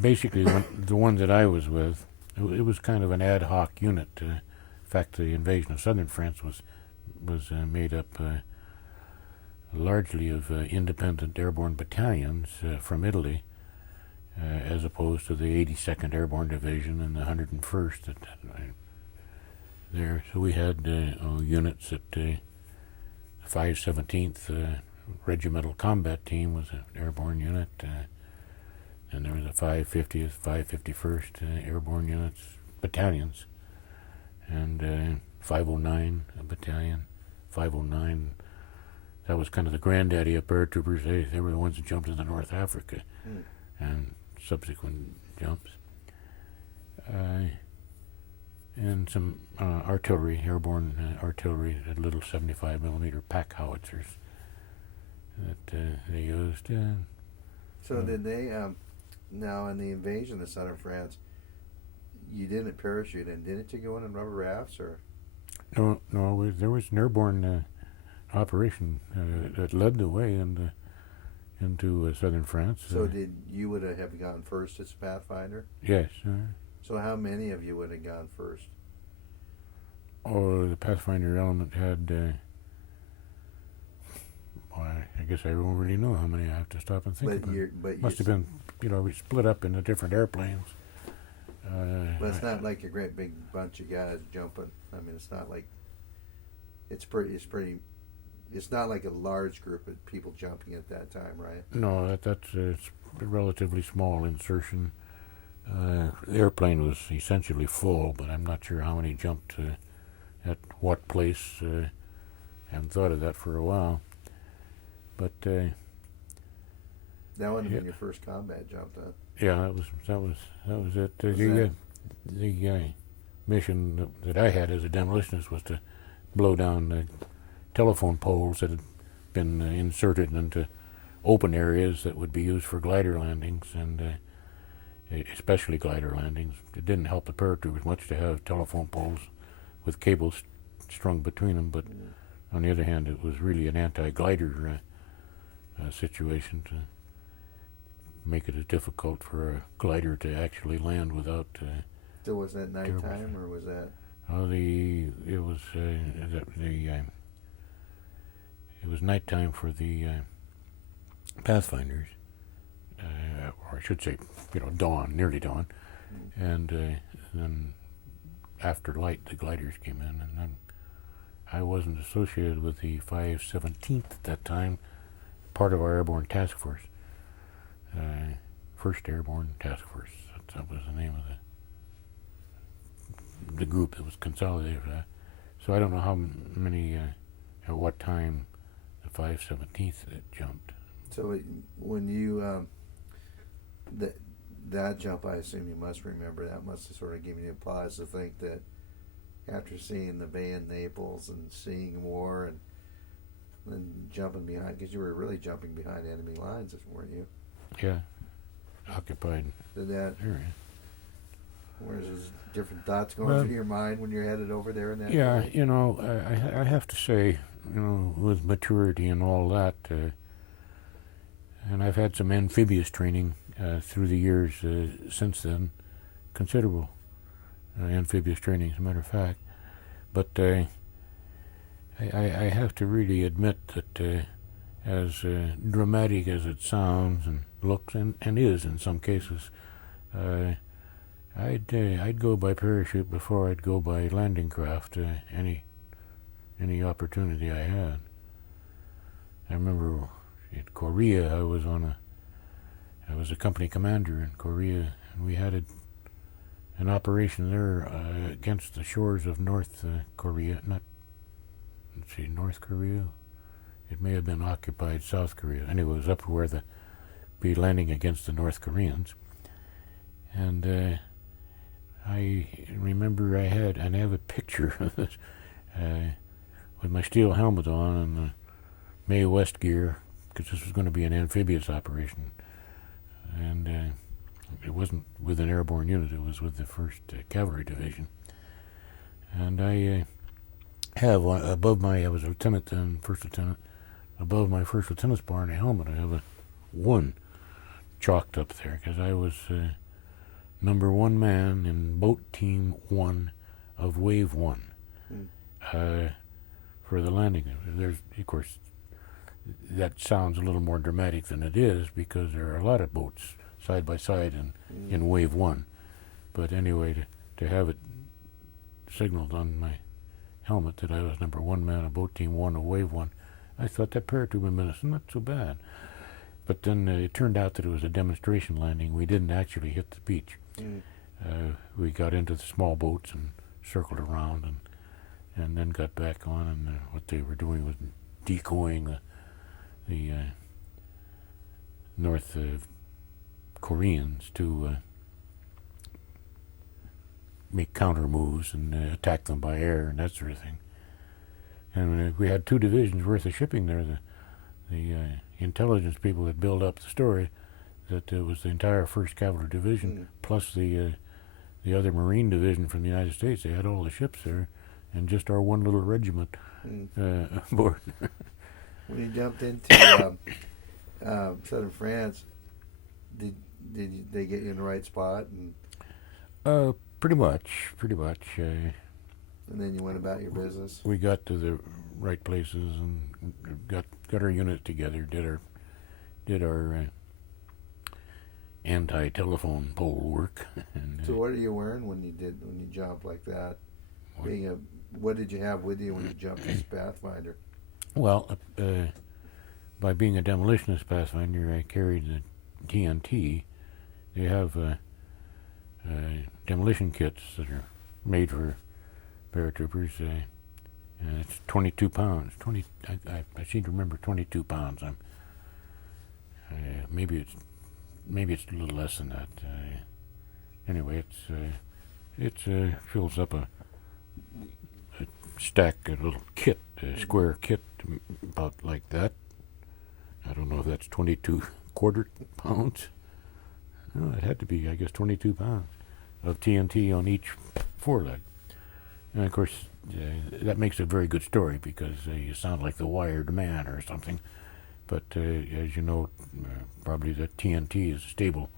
basically, the one that I was with, it was kind of an ad hoc unit. In fact, the invasion of southern France was made up largely of independent airborne battalions from Italy, as opposed to the 82nd Airborne Division and the 101st there. So we had units at the 517th Regimental Combat Team was an airborne unit, and there was a 550th, 551st Airborne units, battalions, and 509 battalion, 509. That was kind of the granddaddy of paratroopers. They were the ones that jumped into North Africa and subsequent jumps. And some artillery, airborne artillery, little 75 millimeter pack howitzers that they used. So did they, now in the invasion of southern France, you didn't parachute in, didn't you go in rubber rafts? Or? No, there was an airborne operation that led the way into southern France. So you would have gone first as a Pathfinder? Yes. So how many of you would have gone first? Oh, the Pathfinder element had, I guess I don't really know how many. I have to stop and think about it. Must have been, we split up into different airplanes. But it's not like a great big bunch of guys jumping. I mean, it's not like, it's not like a large group of people jumping at that time, right? No, that's it's a relatively small insertion. The airplane was essentially full, but I'm not sure how many jumped at what place. Haven't thought of that for a while. But that would have been your first combat jump, huh? Yeah, that was it. The mission that I had as a demolitionist was to blow down the telephone poles that had been inserted into open areas that would be used for glider landings, and especially glider landings. It didn't help the paratroopers much to have telephone poles with cables strung between them, but on the other hand, it was really an anti-glider situation to make it as difficult for a glider to actually land without. So was that nighttime, or was that? It was nighttime for the Pathfinders, or I should say, dawn, nearly dawn, and then after light the gliders came in, and then I wasn't associated with the 517th at that time, part of our airborne task force. First Airborne Task Force. That was the name of the group that was consolidated for that. So I don't know how many, at what time the 517th jumped. So when you, that jump, I assume you must remember, that must have sort of given you pause to think that after seeing the Bay in Naples and seeing war and then jumping behind, because you were really jumping behind enemy lines, weren't you? Yeah, occupied area. Where's those different thoughts going through your mind when you're headed over there? And that yeah, I have to say, with maturity and all that, and I've had some amphibious training through the years since then, considerable amphibious training, as a matter of fact. But I have to really admit that as dramatic as it sounds and looks and is in some cases, I'd go by parachute before I'd go by landing craft any opportunity I had. I remember at Korea I was a company commander in Korea, and we had an operation there against the shores of North Korea. North Korea. It may have been occupied South Korea. Anyway, it was up where be landing against the North Koreans. And I remember I have a picture of this with my steel helmet on and the Mae West gear, because this was going to be an amphibious operation. And it wasn't with an airborne unit, it was with the 1st Cavalry Division. And I have above my, I was a lieutenant then, first lieutenant, above my first lieutenant's bar in a helmet, I have a 1 chalked up there because I was number 1 man in boat team 1 of wave 1 for the landing. There's, of course, that sounds a little more dramatic than it is because there are a lot of boats side by side in wave 1. But anyway, to have it signaled on my helmet that I was number 1 man of boat team 1 of wave 1, I thought that paratrooping medicine, not so bad. But then it turned out that it was a demonstration landing. We didn't actually hit the beach. We got into the small boats and circled around and then got back on, and what they were doing was decoying the North Koreans to make counter moves and attack them by air and that sort of thing. And we had 2 divisions worth of shipping there. The intelligence people had built up the story that it was the entire 1st Cavalry Division plus the other Marine Division from the United States. They had all the ships there, and just our 1 little regiment aboard. When you jumped into southern France, did they get you in the right spot? And pretty much. And then you went about your business. We got to the right places and got our unit together. Did our anti-telephone pole work. And, so what are you wearing when you jumped like that? What did you have with you when you jumped as Pathfinder? Well, by being a demolitionist Pathfinder, I carried the TNT. They have demolition kits that are made for paratroopers. It's 22 pounds. I seem to remember 22 pounds. Maybe it's a little less than that. Anyway, it fills up a stack, a little kit, a square kit, about like that. I don't know if that's 22 quarter pounds. No, it had to be, I guess, 22 pounds of TNT on each foreleg. And of course, that makes a very good story because you sound like the Wired Man or something. But as you know, probably the TNT is stable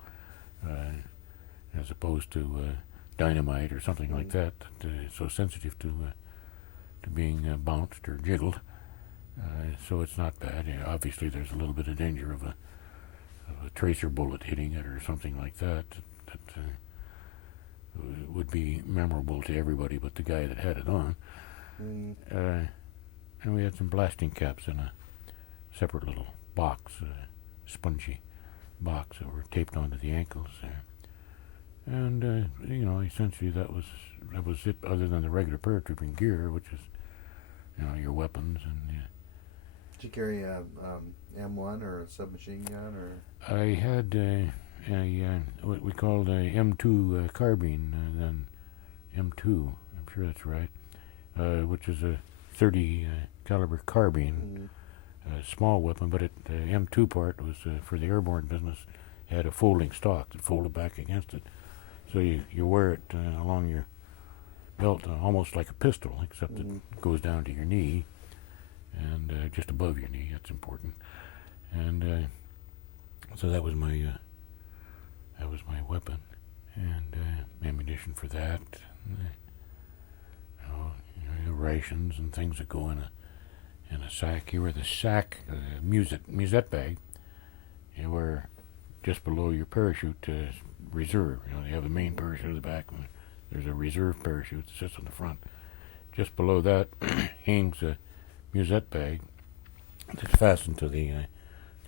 as opposed to dynamite or something like that. It's so sensitive to being bounced or jiggled. So it's not bad. Obviously, there's a little bit of danger of a tracer bullet hitting it or something like that. That would be memorable to everybody but the guy that had it on. And we had some blasting caps in a separate little box, spongy box that were taped onto the ankles there. And essentially that was it, other than the regular paratrooping gear, which is your weapons and. Did you carry a M1 or a submachine gun or? I had what we called a M2 carbine, then M2. I'm sure that's right, which is a 30 caliber carbine. Small weapon, but the M2 part was for the airborne business. It had a folding stock that folded back against it, so you wear it along your belt, almost like a pistol, except it goes down to your knee and just above your knee. That's important. And so that was my weapon and ammunition for that. Rations and things that go in a sack. You wear the sack, musette bag. You wear just below your parachute reserve. They have a main parachute at the back, and there's a reserve parachute that sits on the front. Just below that hangs a musette bag that's fastened to the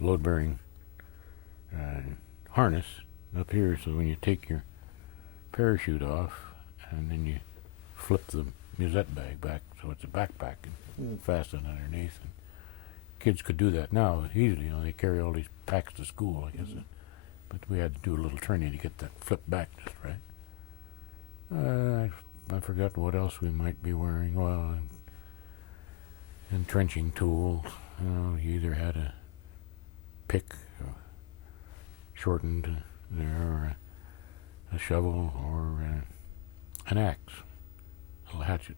load-bearing harness up here. So when you take your parachute off, and then you flip the musette bag back, so it's a backpack and fastened underneath. And kids could do that now easily. They carry all these packs to school, I guess. But we had to do a little training to get that flipped back just right. I forgot what else we might be wearing. Well, entrenching tools. You either had a pick, shortened there, or a shovel, or an axe, a little hatchet.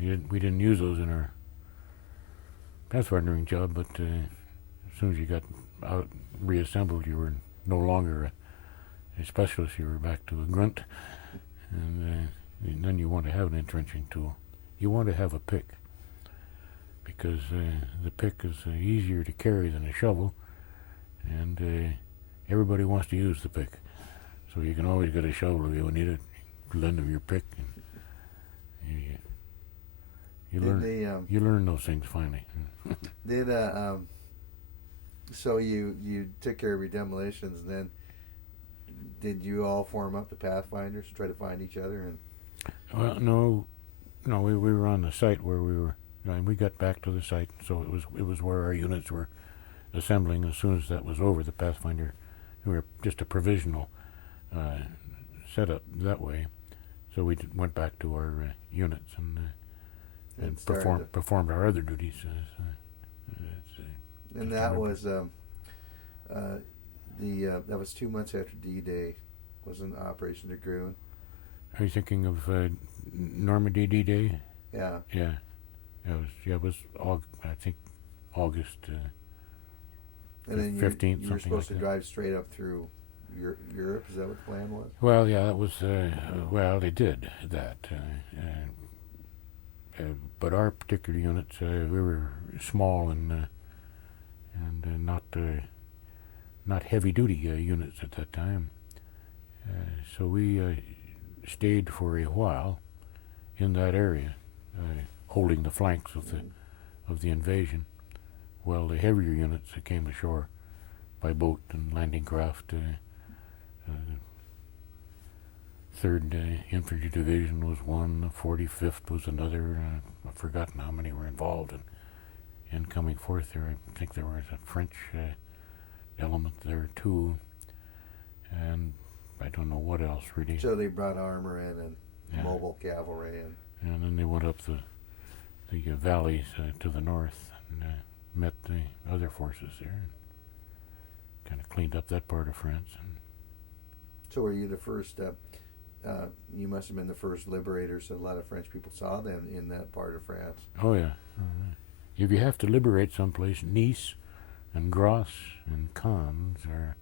We didn't use those in our pathfinding job, but as soon as you got out reassembled, you were no longer a specialist. You were back to a grunt, and then you want to have an entrenching tool. You want to have a pick, because the pick is easier to carry than a shovel, and everybody wants to use the pick. So you can always get a shovel if you need it. Lend them your pick, and you learn those things finally. So you took care of your demolitions, and then did you all form up the Pathfinders to try to find each other? And well, no, we were on the site where we were. And we got back to the site, so it was where our units were assembling. As soon as that was over, the Pathfinder, we were just a provisional setup that way. So we went back to our units and performed our other duties. And that was that was 2 months after D-Day. Was an Operation Dragoon. Are you thinking of Normandy D-Day? Yeah. Yeah. It was I think August and then 15th. You were supposed to drive straight up through Europe. Is that what the plan was? Well, yeah, that was. Well, they did that, but our particular units, we were small and not heavy duty units at that time. So we stayed for a while in that area, holding the flanks of the invasion, while the heavier units that came ashore by boat and landing craft. 3rd Infantry Division was one, the 45th was another. I've forgotten how many were involved in coming forth there. I think there was a French element there too, and I don't know what else really. So they brought armor in and mobile cavalry and then they went up the valleys to the north and met the other forces there and kind of cleaned up that part of France. And so were you the first? You must have been the first liberators. So a lot of French people saw them in that part of France. Oh yeah. If you have to liberate someplace, Nice and Grasse and Cannes are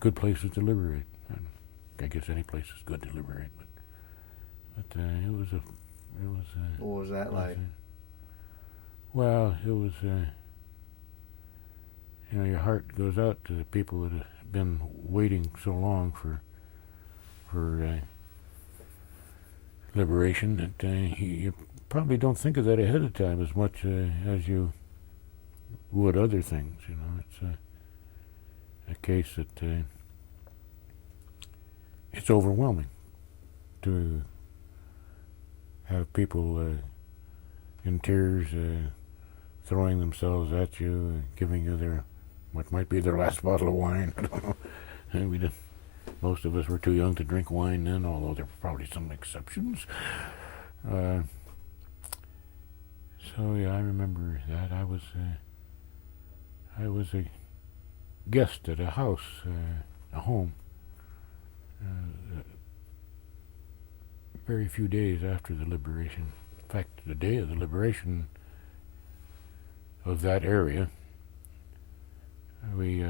good places to liberate. I guess any place is good to liberate, but it was. What was that like? Well, it was. Your heart goes out to the people that have been waiting so long for liberation that you probably don't think of that ahead of time as much as you would other things. It's a case that it's overwhelming to have people in tears throwing themselves at you, giving you what might be their last bottle of wine. I don't know. And we didn't. Most of us were too young to drink wine then, although there were probably some exceptions. So yeah, I remember that. I was a guest at a house, a home, very few days after the liberation. In fact, the day of the liberation of that area, we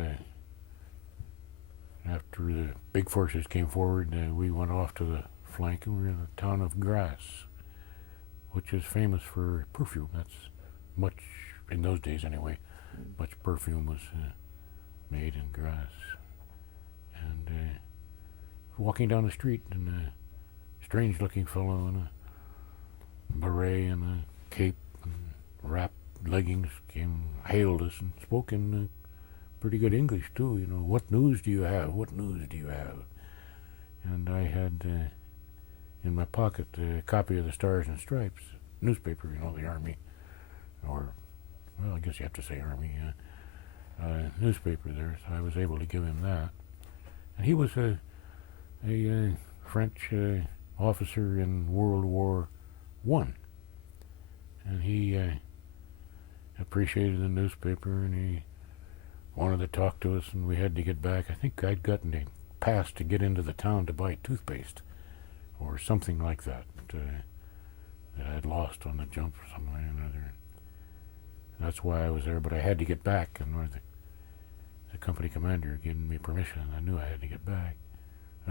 after the big forces came forward, we went off to the flank, and we were in the town of Grasse, which is famous for perfume. That's much, in those days anyway, much perfume was made in Grasse. And walking down the street, and a strange-looking fellow in a beret and a cape and wrapped leggings hailed us and spoke in pretty good English too. What news do you have? What news do you have? And I had in my pocket a copy of the Stars and Stripes newspaper, the Army, or, well, I guess you have to say Army, newspaper there. So I was able to give him that. And he was a French officer in World War I, and he appreciated the newspaper, and he wanted to talk to us, and we had to get back. I think I'd gotten a pass to get into the town to buy toothpaste or something like that. that I'd lost on the jump or some way or another. That's why I was there, but I had to get back, and the company commander giving me permission, I knew I had to get back.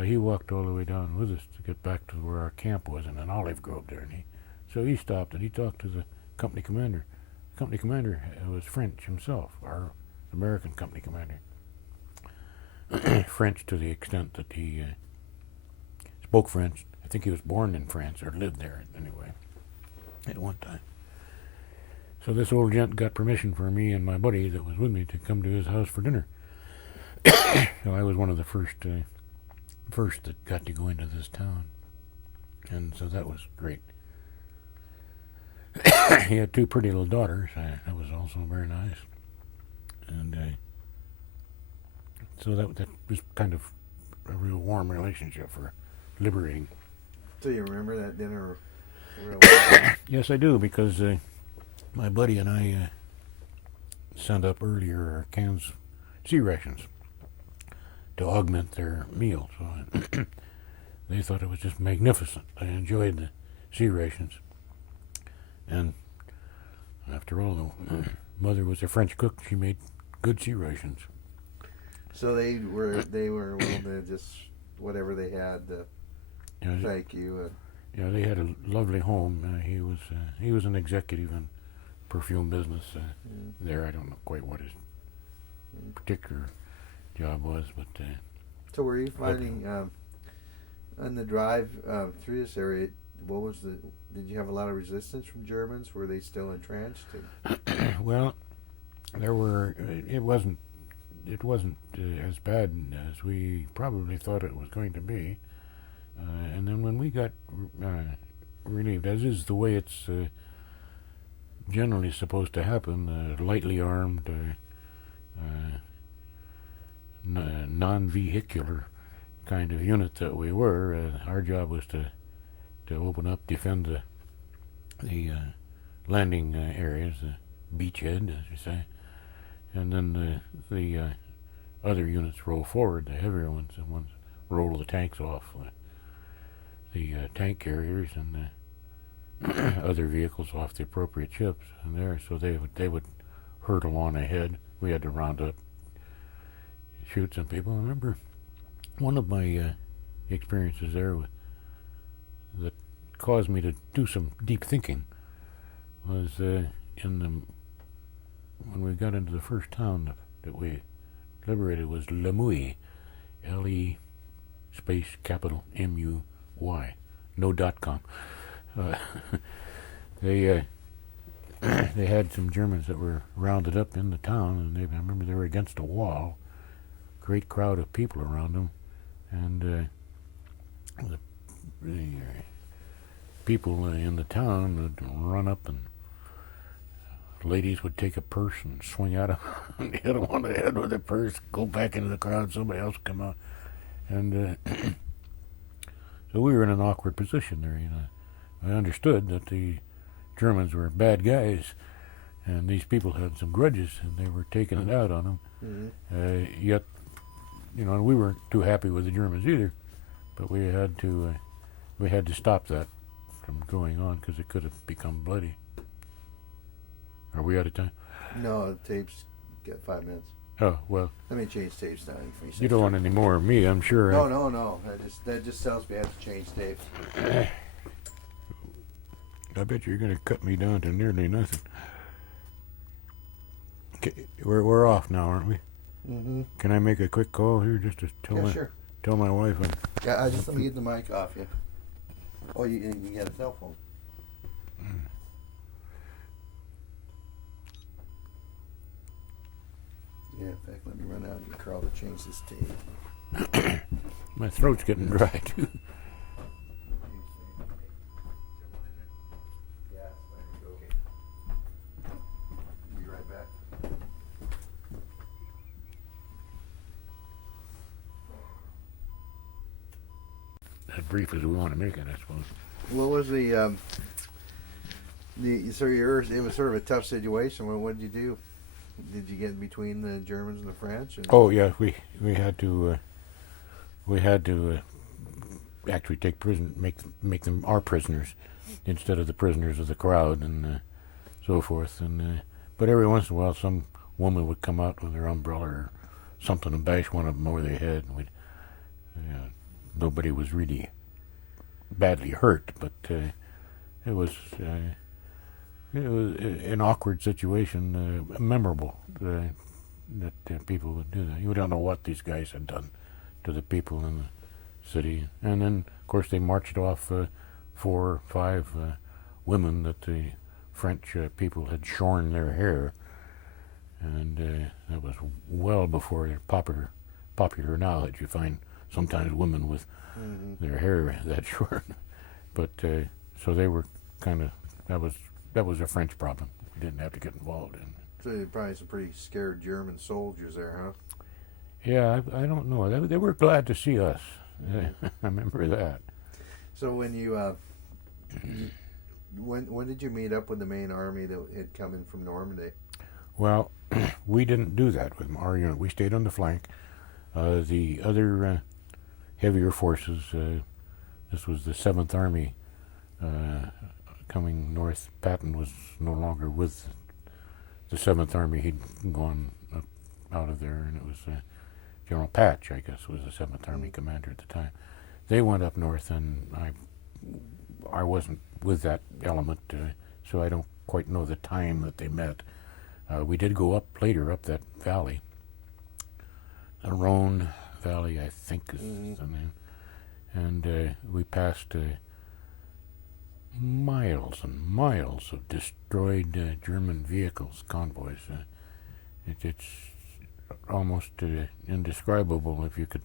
He walked all the way down with us to get back to where our camp was in an olive grove there, and so he stopped and he talked to the company commander. The company commander was French himself, our American company commander. French to the extent that he spoke French. I think he was born in France or lived there anyway at one time. So this old gent got permission for me and my buddy that was with me to come to his house for dinner. So I was one of the first that got to go into this town, and so that was great. He had two pretty little daughters. That was also very nice, and so that was kind of a real warm relationship for liberating. So you remember that dinner real well? Yes, I do, because my buddy and I sent up earlier cans, sea rations, to augment their meal. So they thought it was just magnificent. I enjoyed the sea rations. And after all, the mother was a French cook. She made good sea rations. So they were willing to just whatever they had to thank you. Yeah, they had a lovely home. He was an executive in perfume business there. I don't know quite what his particular job was, but so were you finding on the drive through this area, did you have a lot of resistance from Germans? Were they still entrenched? Well, there were. It wasn't as bad as we probably thought it was going to be. And then when we got relieved, as is the way it's generally supposed to happen, lightly armed, non-vehicular kind of unit that we were, our job was to open up, defend the landing areas, the beachhead, as you say, and then the other units roll forward, the heavier ones, the ones roll the tanks off, the tank carriers and the other vehicles off the appropriate ships, and there, so they would hurtle on ahead. We had to round up, shoot some people. I remember one of my experiences there that caused me to do some deep thinking was when we got into the first town that we liberated was Lemuy, L-E space capital M-U-Y, no .com. They had some Germans that were rounded up in the town, and I remember they were against a wall, great crowd of people around them, and the people in the town would run up, and ladies would take a purse and swing at them and hit them on the head with a purse, go back into the crowd, somebody else would come out, and so we were in an awkward position there. I understood that the Germans were bad guys, and these people had some grudges, and they were taking it out on them. Mm-hmm. Yet, and we weren't too happy with the Germans either, but we had to stop that from going on because it could have become bloody. Are we out of time? No, the tape's got 5 minutes. Oh, well. Let me change tapes now. You don't want any more of me, I'm sure. No. That just tells me I have to change tapes. I bet you're going to cut me down to nearly nothing. Okay, we're off now, aren't we? Mm-hmm. Can I make a quick call here just to tell my wife? Yeah, just let me get the mic off you. Oh, you got a cell phone. Yeah, in fact, let me run out and get Carl to change this tape. My throat's getting dry, too. Be right back. As brief as we want to make it, I suppose. What was it was sort of a tough situation. What did you do? Did you get between the Germans and the French? Oh yeah, we had to actually take make them our prisoners. instead of the prisoners of the crowd and so forth. And but every once in a while, some woman would come out with her umbrella or something and bash one of them over the head. And nobody was really badly hurt, but it was an awkward situation, memorable that people would do that. You don't know what these guys had done to the people in the city. And then, of course, they marched off 4 or 5 women that the French people had shorn their hair. And that was well before they're popular knowledge. You find sometimes women with their hair that short. But so they were kind of, that was a French problem. We didn't have to get involved in it. So you probably some pretty scared German soldiers there, huh? Yeah, I don't know. They were glad to see us. I remember that. So when you when did you meet up with the main army that had come in from Normandy? Well, we didn't do that with our unit. We stayed on the flank. The other heavier forces, this was the 7th Army coming north. Patton was no longer with the 7th Army. He'd gone out of there, and it was General Patch, I guess, was the 7th Army commander at the time. They went up north, and I wasn't with that element, so I don't quite know the time that they met. We did go up later, up that valley. The Rhone Valley, I think is the name. And we passed miles and miles of destroyed German vehicles, convoys. It's almost indescribable if you could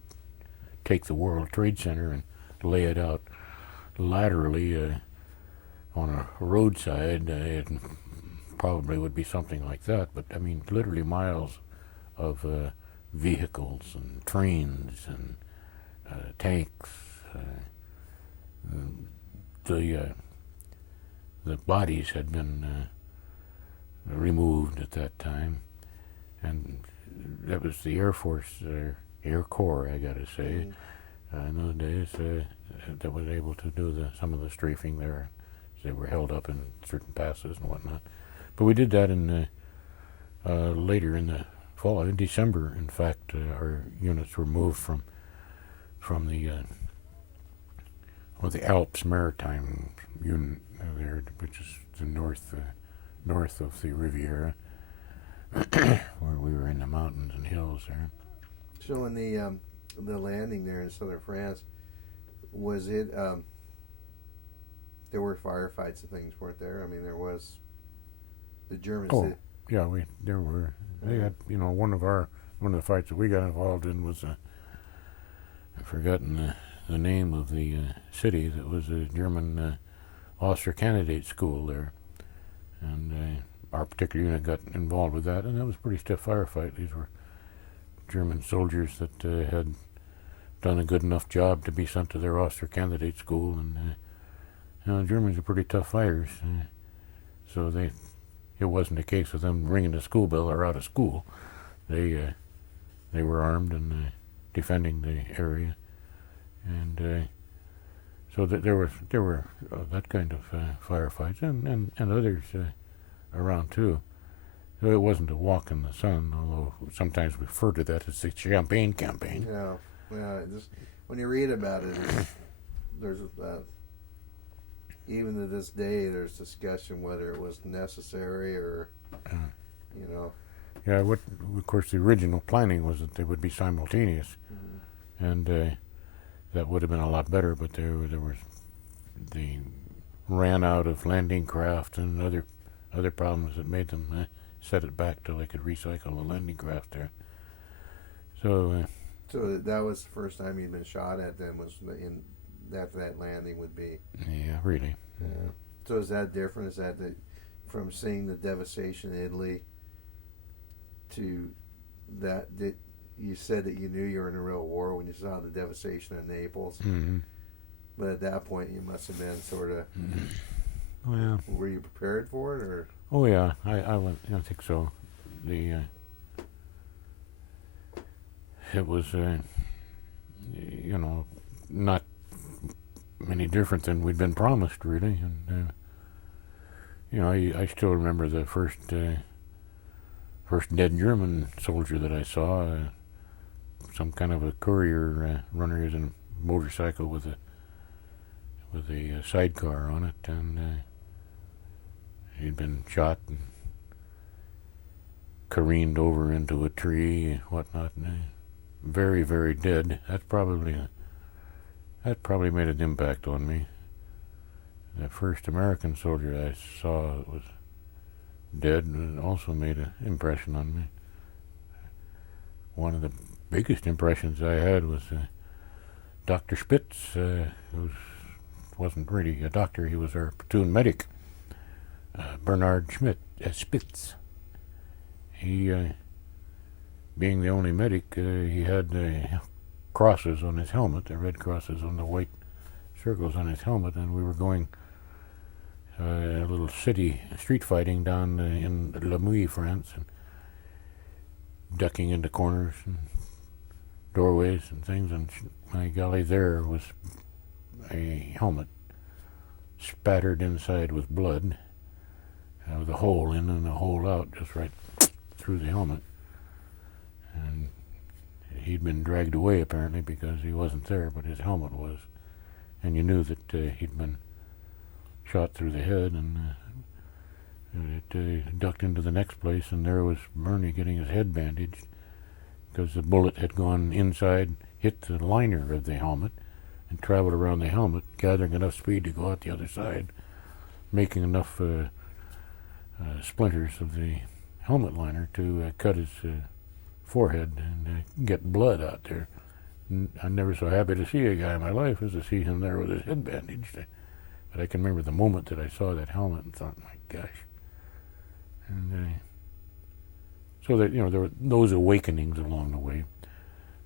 take the World Trade Center and lay it out laterally on a roadside. It probably would be something like that, but I mean literally miles of vehicles and trains and tanks. The bodies had been removed at that time, and that was the Air Force, Air Corps, I gotta say, in those days, that was able to do some of the strafing there. They were held up in certain passes and whatnot. But we did that in later in the fall. In December, in fact, our units were moved from the Alps Maritime unit there, which is the north of the Riviera, where we were in the mountains and hills there. So in the landing there in southern France, was it? There were firefights and things, weren't there? I mean, there was. The Germans. Oh, yeah, there were. They had, one of the fights that we got involved in was I've forgotten the name of the city. That was a German officer candidate school there, and our particular unit got involved with that, and that was a pretty stiff firefight. These were German soldiers that had done a good enough job to be sent to their officer candidate school, and the Germans are pretty tough fighters, so it wasn't a case of them ringing the school bell or out of school. They were armed and defending the area, and so that there were that kind of firefights and others around too. So it wasn't a walk in the sun, although sometimes we refer to that as the Champagne Campaign. Yeah. Just when you read about it, there's even to this day, there's discussion whether it was necessary or, Yeah, of course, the original planning was that they would be simultaneous, and that would have been a lot better. But they ran out of landing craft and other problems that made them set it back till they could recycle the landing craft there. So that was the first time you'd been shot at. Then was after that landing would be. Yeah, really. Yeah. So is that different? Is that from seeing the devastation in Italy to that you said that you knew you were in a real war when you saw the devastation in Naples, but at that point you must have been sort of. Well, were you prepared for it, or? Oh yeah, I think so. It was not any different than we'd been promised, really. And I still remember the first dead German soldier that I saw. Some kind of a courier runner is in a motorcycle with a sidecar on it, and he'd been shot and careened over into a tree and whatnot. And, very, very dead. That probably made an impact on me. The first American soldier I saw that was dead also made an impression on me. One of the biggest impressions I had was Dr. Spitz, who wasn't really a doctor, he was our platoon medic, Bernard Spitz. He, being the only medic, he had crosses on his helmet, the red crosses on the white circles on his helmet, and we were going a little street fighting down in WWII, France, and ducking into corners and doorways and things, and my golly, there was a helmet spattered inside with blood, with a hole in and a hole out, just right through the helmet. And he'd been dragged away apparently because he wasn't there, but his helmet was. And you knew that he'd been shot through the head, and it ducked into the next place, and there was Bernie getting his head bandaged because the bullet had gone inside, hit the liner of the helmet, and traveled around the helmet, gathering enough speed to go out the other side, making enough splinters of the helmet liner to cut his forehead and get blood out there. I'm never so happy to see a guy in my life as to see him there with his head bandaged. But I can remember the moment that I saw that helmet and thought, my gosh. And so that, there were those awakenings along the way.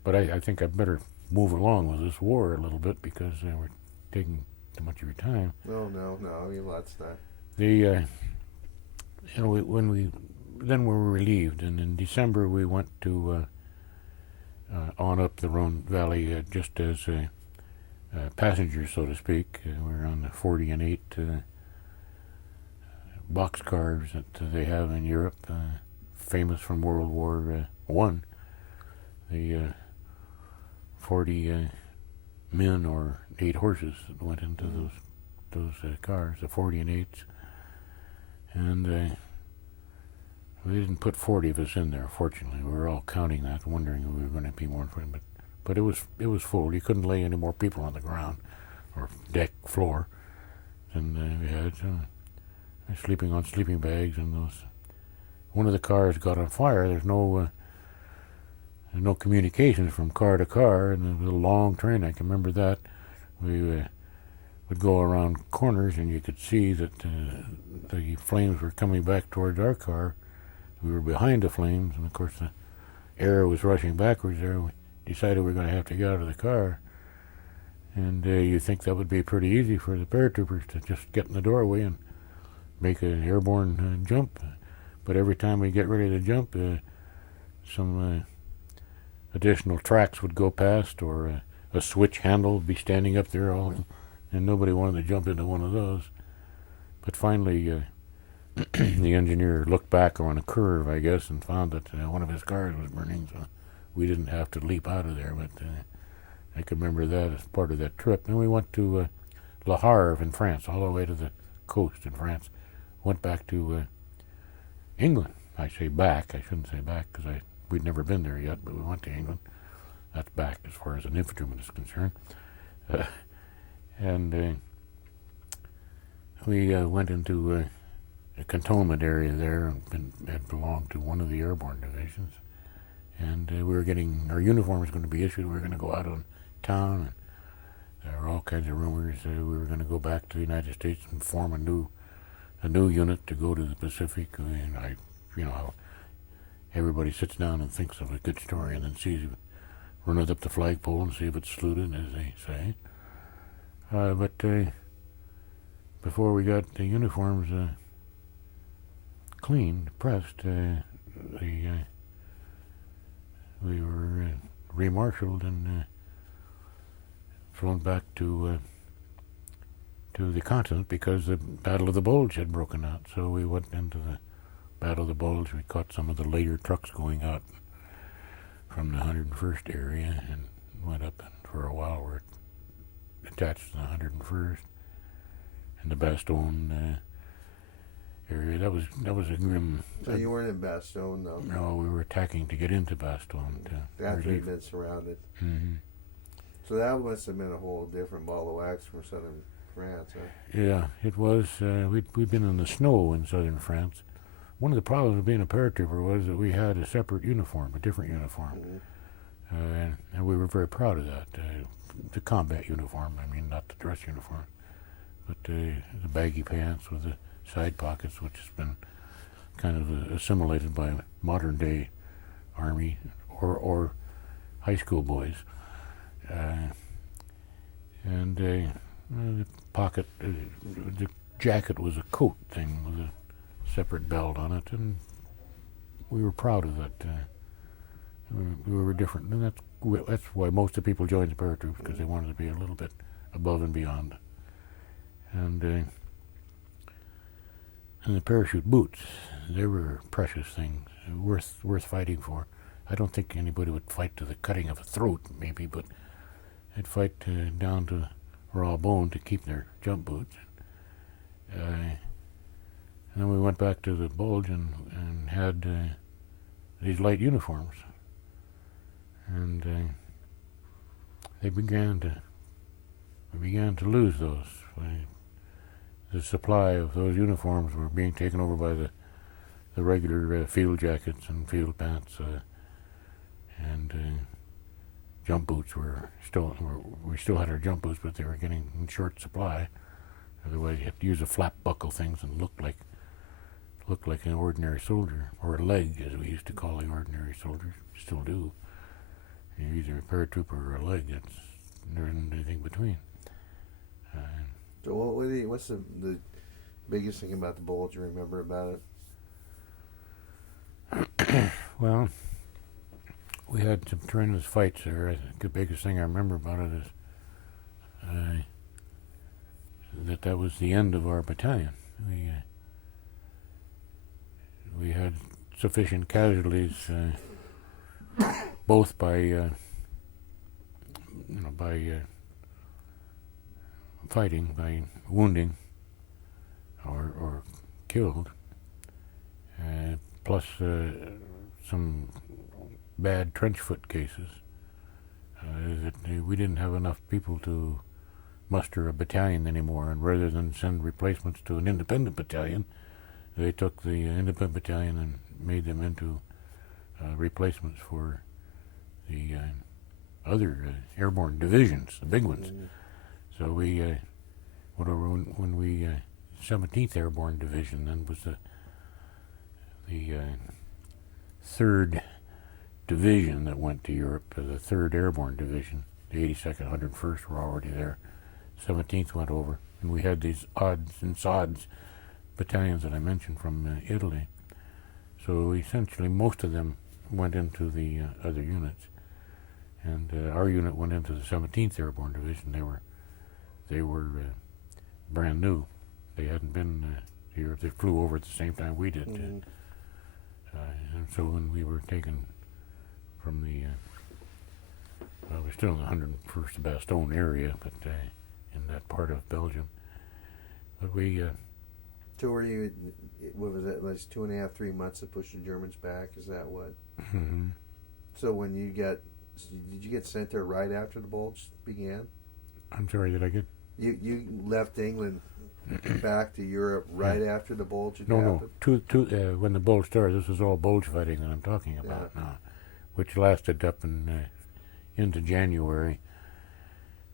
But I think I'd better move along with this war a little bit because we're taking too much of your time. No, I mean, lots of The time. when we were relieved, and in December we went to on up the Rhone Valley just as passengers, so to speak. We were on the 40 and 8 boxcars that they have in Europe, famous from World War I. The 40 men or 8 horses that went into those cars, the 40 and 8s, and we didn't put 40 of us in there. Fortunately, we were all counting that, wondering if we were going to be more than 40. But it was full. You couldn't lay any more people on the ground or deck floor than we had. Sleeping on sleeping bags and those. One of the cars got on fire. There's no communications from car to car, and it was a long train. I can remember that. We would go around corners, and you could see that the flames were coming back towards our car. We were behind the flames, and of course the air was rushing backwards there. We decided we were going to have to get out of the car. And you think that would be pretty easy for the paratroopers to just get in the doorway and make an airborne jump. But every time we get ready to jump, some additional tracks would go past, or a switch handle would be standing up there, and nobody wanted to jump into one of those. But finally, the engineer looked back on a curve, I guess, and found that one of his cars was burning, so we didn't have to leap out of there. But I can remember that as part of that trip. And we went to Le Havre in France, all the way to the coast in France. Went back to England. I say back. I shouldn't say back because we'd never been there yet, but we went to England. That's back as far as an infantryman is concerned. And we went into a cantonment area there and had belonged to one of the airborne divisions. And we were getting, our uniform was going to be issued. We were going to go out on town, and there were all kinds of rumors. We were going to go back to the United States and form a new unit to go to the Pacific. And how everybody sits down and thinks of a good story and then sees it, run it up the flagpole and see if it's saluted, as they say. But before we got the uniforms cleaned, pressed, we were remarshaled and flown back to to the continent because the Battle of the Bulge had broken out. So we went into the Battle of the Bulge. We caught some of the later trucks going out from the 101st area and went up, and for a while we're attached to the 101st and the Bastogne area. That was a grim. So you weren't in Bastogne, though? No, we were attacking to get into Bastogne. After you'd been surrounded. Mm-hmm. So that must have been a whole different ball of wax from southern France, huh? Yeah, it was. We'd been in the snow in southern France. One of the problems of being a paratrooper was that we had a separate uniform, a different uniform. Mm-hmm. And we were very proud of that. The combat uniform, I mean, not the dress uniform, but the baggy pants with the side pockets, which has been kind of assimilated by modern day Army or high school boys. And the pocket, the jacket was a coat thing with a separate belt on it, and we were proud of that. We were different, and that's why most of the people joined the paratroops, because they wanted to be a little bit above and beyond. And the parachute boots, they were precious things, worth fighting for. I don't think anybody would fight to the cutting of a throat, maybe, but they'd fight down to raw bone to keep their jump boots. And then we went back to the Bulge and had these light uniforms, and we began to lose those. The supply of those uniforms were being taken over by the regular field jackets and field pants, and jump boots we still had our jump boots, but they were getting in short supply. Otherwise, you have to use a flap buckle things and look like an ordinary soldier, or a leg, as we used to call the ordinary soldiers. Still do. You're either a paratrooper or a leg. There isn't anything between. So what's the biggest thing about the Bulge you remember about it? Well, we had some tremendous fights there. I think the biggest thing I remember about it is that was the end of our battalion. We had sufficient casualties, both by fighting, by wounding, or killed, plus some bad trench foot cases. That we didn't have enough people to muster a battalion anymore, and rather than send replacements to an independent battalion, they took the independent battalion and made them into replacements for the other airborne divisions, the big ones. So we went over when we 17th Airborne Division then was the 3rd Division that went to Europe, the 3rd Airborne Division. The 82nd, 101st were already there. 17th went over, and we had these odds and sods battalions that I mentioned from Italy. So essentially most of them went into the other units, and our unit went into the 17th Airborne Division. They were brand new. They hadn't been here. They flew over at the same time we did. Mm-hmm. And so when we were taken from the, we're still in the 101st Bastogne area, but in that part of Belgium. But we... So were you, what was that, like 2.5, 3 months to push the Germans back? Is that what? Mm-hmm. So when did you get sent there right after the Bulge began? I'm sorry, did I get... You left England back to Europe right after the Bulge had happened? No. When the Bulge started, this was all Bulge fighting that I'm talking about now, which lasted up into January.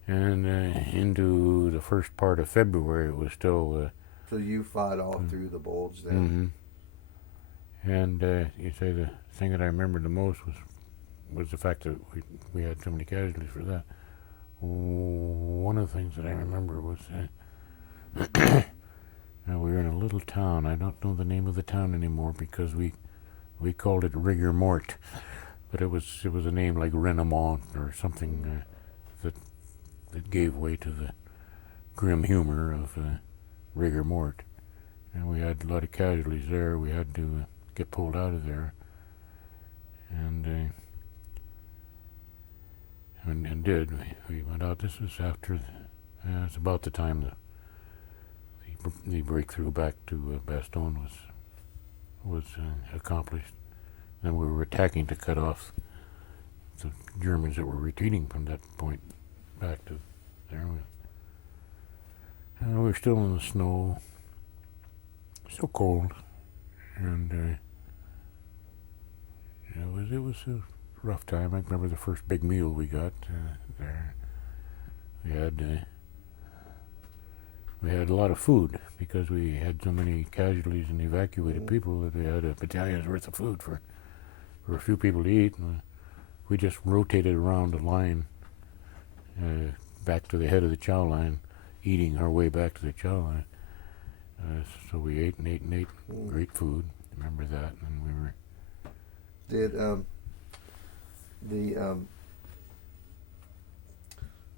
And into the first part of February, it was still... So you fought all through the Bulge then? Mm-hmm. And you say the thing that I remembered the most was the fact that we had so many casualties for that. One of the things that I remember was we were in a little town. I don't know the name of the town anymore because we called it Rigor Mort, but it was a name like Renamont or something that gave way to the grim humor of rigor mort. And we had a lot of casualties there. We had to get pulled out of there. And did. We went out. This was after, it's about the time the breakthrough back to Bastogne was accomplished. And we were attacking to cut off the Germans that were retreating from that point back to there. And we were still in the snow, still cold, and it was a rough time. I remember the first big meal we got there. We had a lot of food because we had so many casualties and evacuated people that we had a battalion's worth of food for a few people to eat. And we just rotated around the line back to the head of the chow line, eating our way back to the chow line. So we ate and ate and ate. Great food. Remember that. And we were.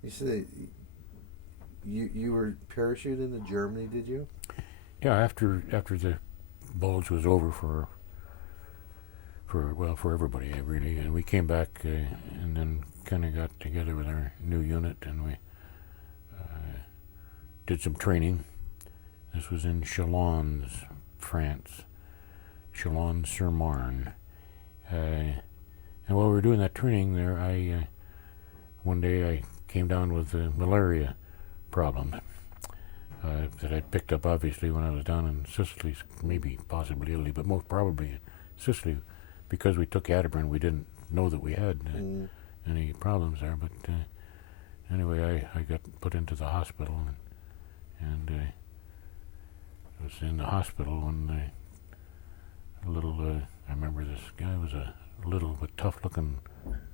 You said you were parachuted into Germany, did you? Yeah, after the bulge was over for everybody really, and we came back and then kind of got together with our new unit, and we did some training. This was in Chalons, France, Chalons-sur-Marne. And while we were doing that training there, one day I came down with a malaria problem that I'd picked up obviously when I was down in Sicily, maybe possibly Italy, but most probably in Sicily. Because we took Atterburn, we didn't know that we had any problems there. But anyway, I got put into the hospital, and I was in the hospital when I remember this guy was a little but tough-looking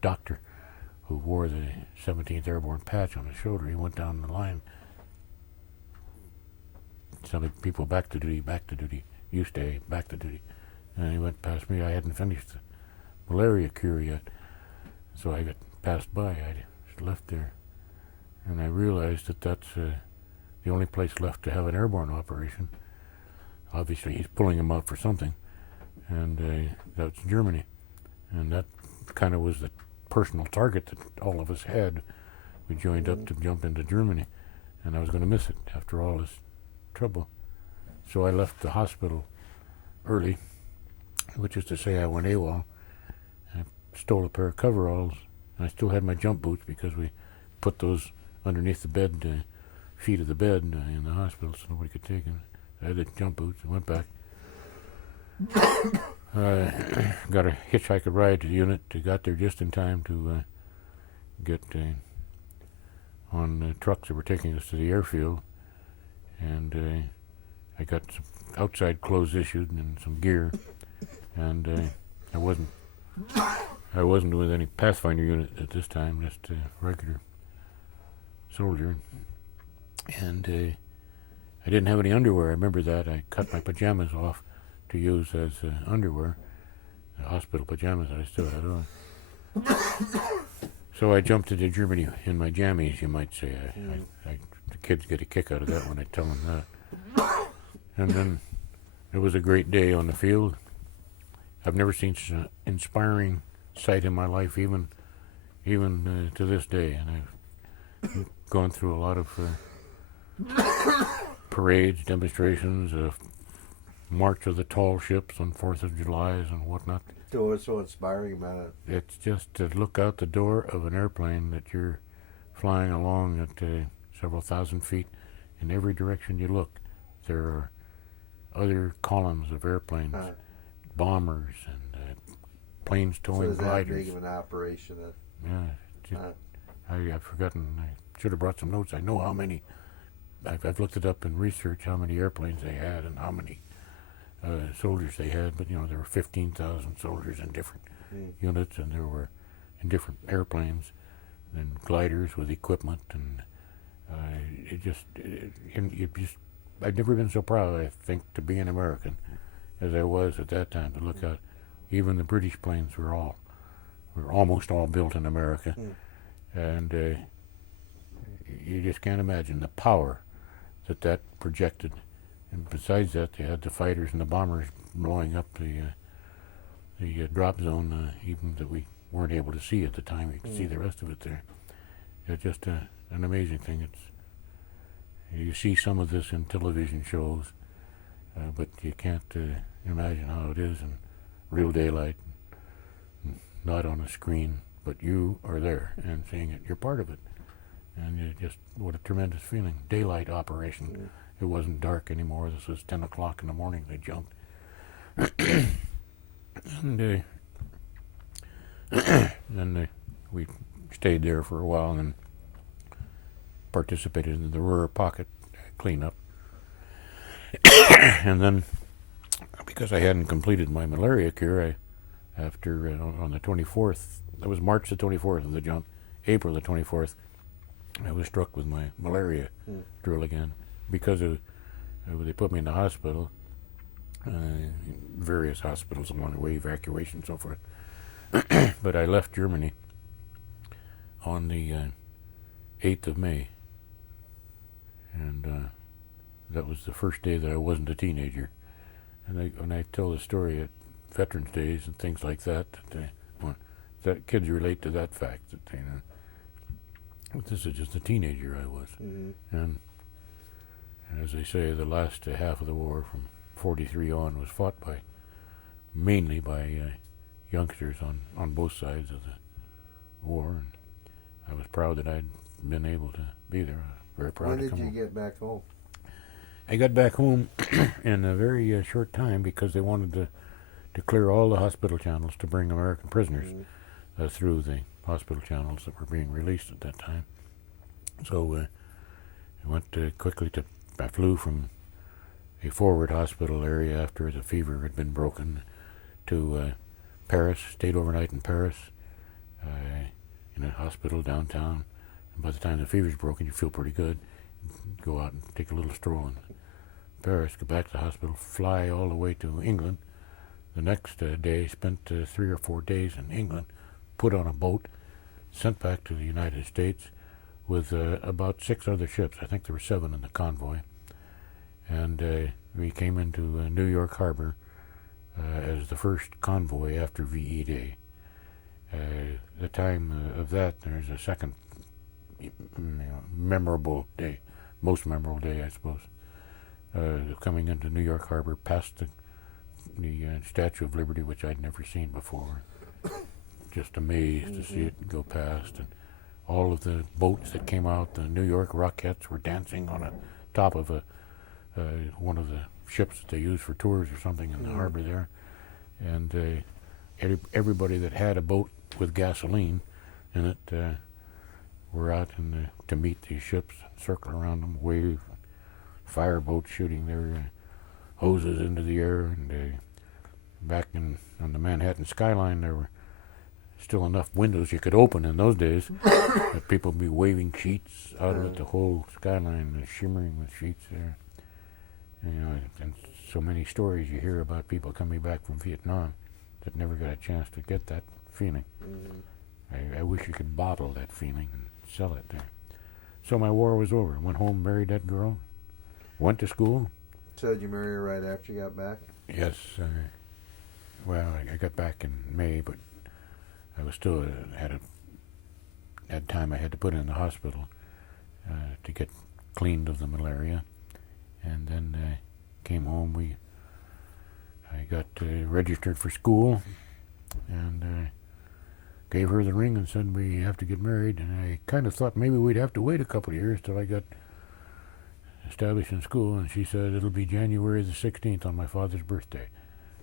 doctor who wore the 17th Airborne patch on his shoulder. He went down the line, telling people back to duty, you stay, back to duty. And he went past me. I hadn't finished the malaria cure yet, so I got passed by. I just left there, and I realized that that's the only place left to have an airborne operation. Obviously, he's pulling him out for something, and that's Germany. And that kind of was the personal target that all of us had. We joined up to jump into Germany, and I was going to miss it after all this trouble. So I left the hospital early, which is to say I went AWOL. I stole a pair of coveralls, and I still had my jump boots because we put those underneath the bed, feet of the bed in the hospital so nobody could take them. I had the jump boots and went back. Got a hitchhiker ride to the unit. Got there just in time to get on trucks that were taking us to the airfield, and I got some outside clothes issued and some gear, and I wasn't with any Pathfinder unit at this time, just a regular soldier, and I didn't have any underwear. I remember that. I cut my pajamas off to use as underwear, hospital pajamas that I still had on. So I jumped into Germany in my jammies, you might say. The kids get a kick out of that when I tell them that. And then it was a great day on the field. I've never seen such an inspiring sight in my life, even to this day. And I've gone through a lot of parades, demonstrations, March of the Tall Ships on 4th of July and whatnot. So what's so inspiring about it? It's just to look out the door of an airplane that you're flying along at several thousand feet. In every direction you look, there are other columns of airplanes, bombers and planes towing gliders. So is that big of an operation? I've forgotten. I should have brought some notes. I know how many. I've looked it up in research, how many airplanes they had and how many soldiers they had. But, there were 15,000 soldiers in different units, and there were in different airplanes and gliders with equipment. And I've never been so proud, I think, to be an American as I was at that time, to look out. Even the British planes were almost all built in America. And you just can't imagine the power that projected. And besides that, they had the fighters and the bombers blowing up the drop zone, even that we weren't able to see at the time. You could see the rest of it there. It's just an amazing thing. You see some of this in television shows, but you can't imagine how it is in real daylight, not on a screen, but you are there and seeing it. You're part of it. And what a tremendous feeling. Daylight operation. It wasn't dark anymore. This was 10 o'clock in the morning. They jumped. And then we stayed there for a while and then participated in the Ruhr pocket cleanup. And then, because I hadn't completed my malaria cure, after on the 24th, that was March the 24th of the jump, April the 24th, I was struck with my malaria drill again because they put me in the hospital, various hospitals along the way, evacuation and so forth. But I left Germany on the 8th of May, and that was the first day that I wasn't a teenager. And when I tell the story at Veterans Days and things like that, that kids relate to that fact that this is just a teenager I was. And as they say, the last half of the war from 43 on was fought mainly by youngsters on both sides of the war, and I was proud that I'd been able to be there. Very proud. When to did come you home. get back home? I got back home in a very short time because they wanted to clear all the hospital channels to bring American prisoners through the hospital channels that were being released at that time. So I went quickly I flew from a forward hospital area after the fever had been broken to Paris, stayed overnight in Paris, in a hospital downtown. And by the time the fever's broken, you feel pretty good. Go out and take a little stroll in Paris, go back to the hospital, fly all the way to England. The next day, spent 3 or 4 days in England, put on a boat, sent back to the United States with about 6 other ships. I think there were 7 in the convoy. And we came into New York Harbor as the first convoy after VE Day. The time of that, there's a second memorable day, most memorable day, I suppose. Coming into New York Harbor, past the Statue of Liberty, which I'd never seen before. Just amazed to see it go past, and all of the boats that came out, the New York Rockettes were dancing on top of one of the ships that they use for tours or something in the harbor there, and everybody that had a boat with gasoline in it were out to meet these ships, circle around them, wave, fire boats shooting their hoses into the air, and back on the Manhattan skyline there were still enough windows you could open in those days that people would be waving sheets out of it, the whole skyline shimmering with sheets there. And so many stories you hear about people coming back from Vietnam that never got a chance to get that feeling. I wish you could bottle that feeling and sell it there. So my war was over. Went home, married that girl, went to school. So did you marry her right after you got back? Yes. Well, I got back in May, but I was still had time I had to put in the hospital to get cleaned of the malaria, and then came home. I got registered for school, and gave her the ring and said we have to get married. And I kind of thought maybe we'd have to wait a couple of years till I got established in school, and she said it'll be January the 16th on my father's birthday.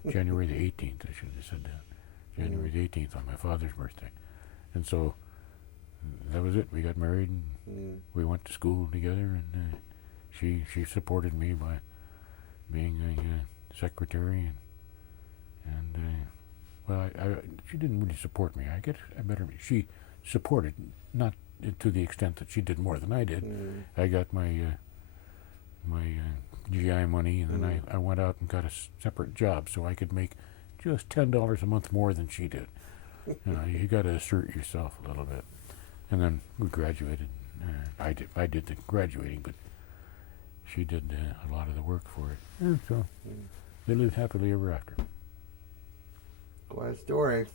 January the 18th, I should have said that. January the 18th on my father's birthday. And so that was it. We got married, and we went to school together, and she supported me by being a secretary, and well, she didn't really support me. I guess she supported, not to the extent that she did more than I did. I got my GI money, and then I went out and got a separate job so I could make just $10 a month more than she did. You got to assert yourself a little bit. And then we graduated. I did the graduating, but she did a lot of the work for it. And so they lived happily ever after. Quite a story.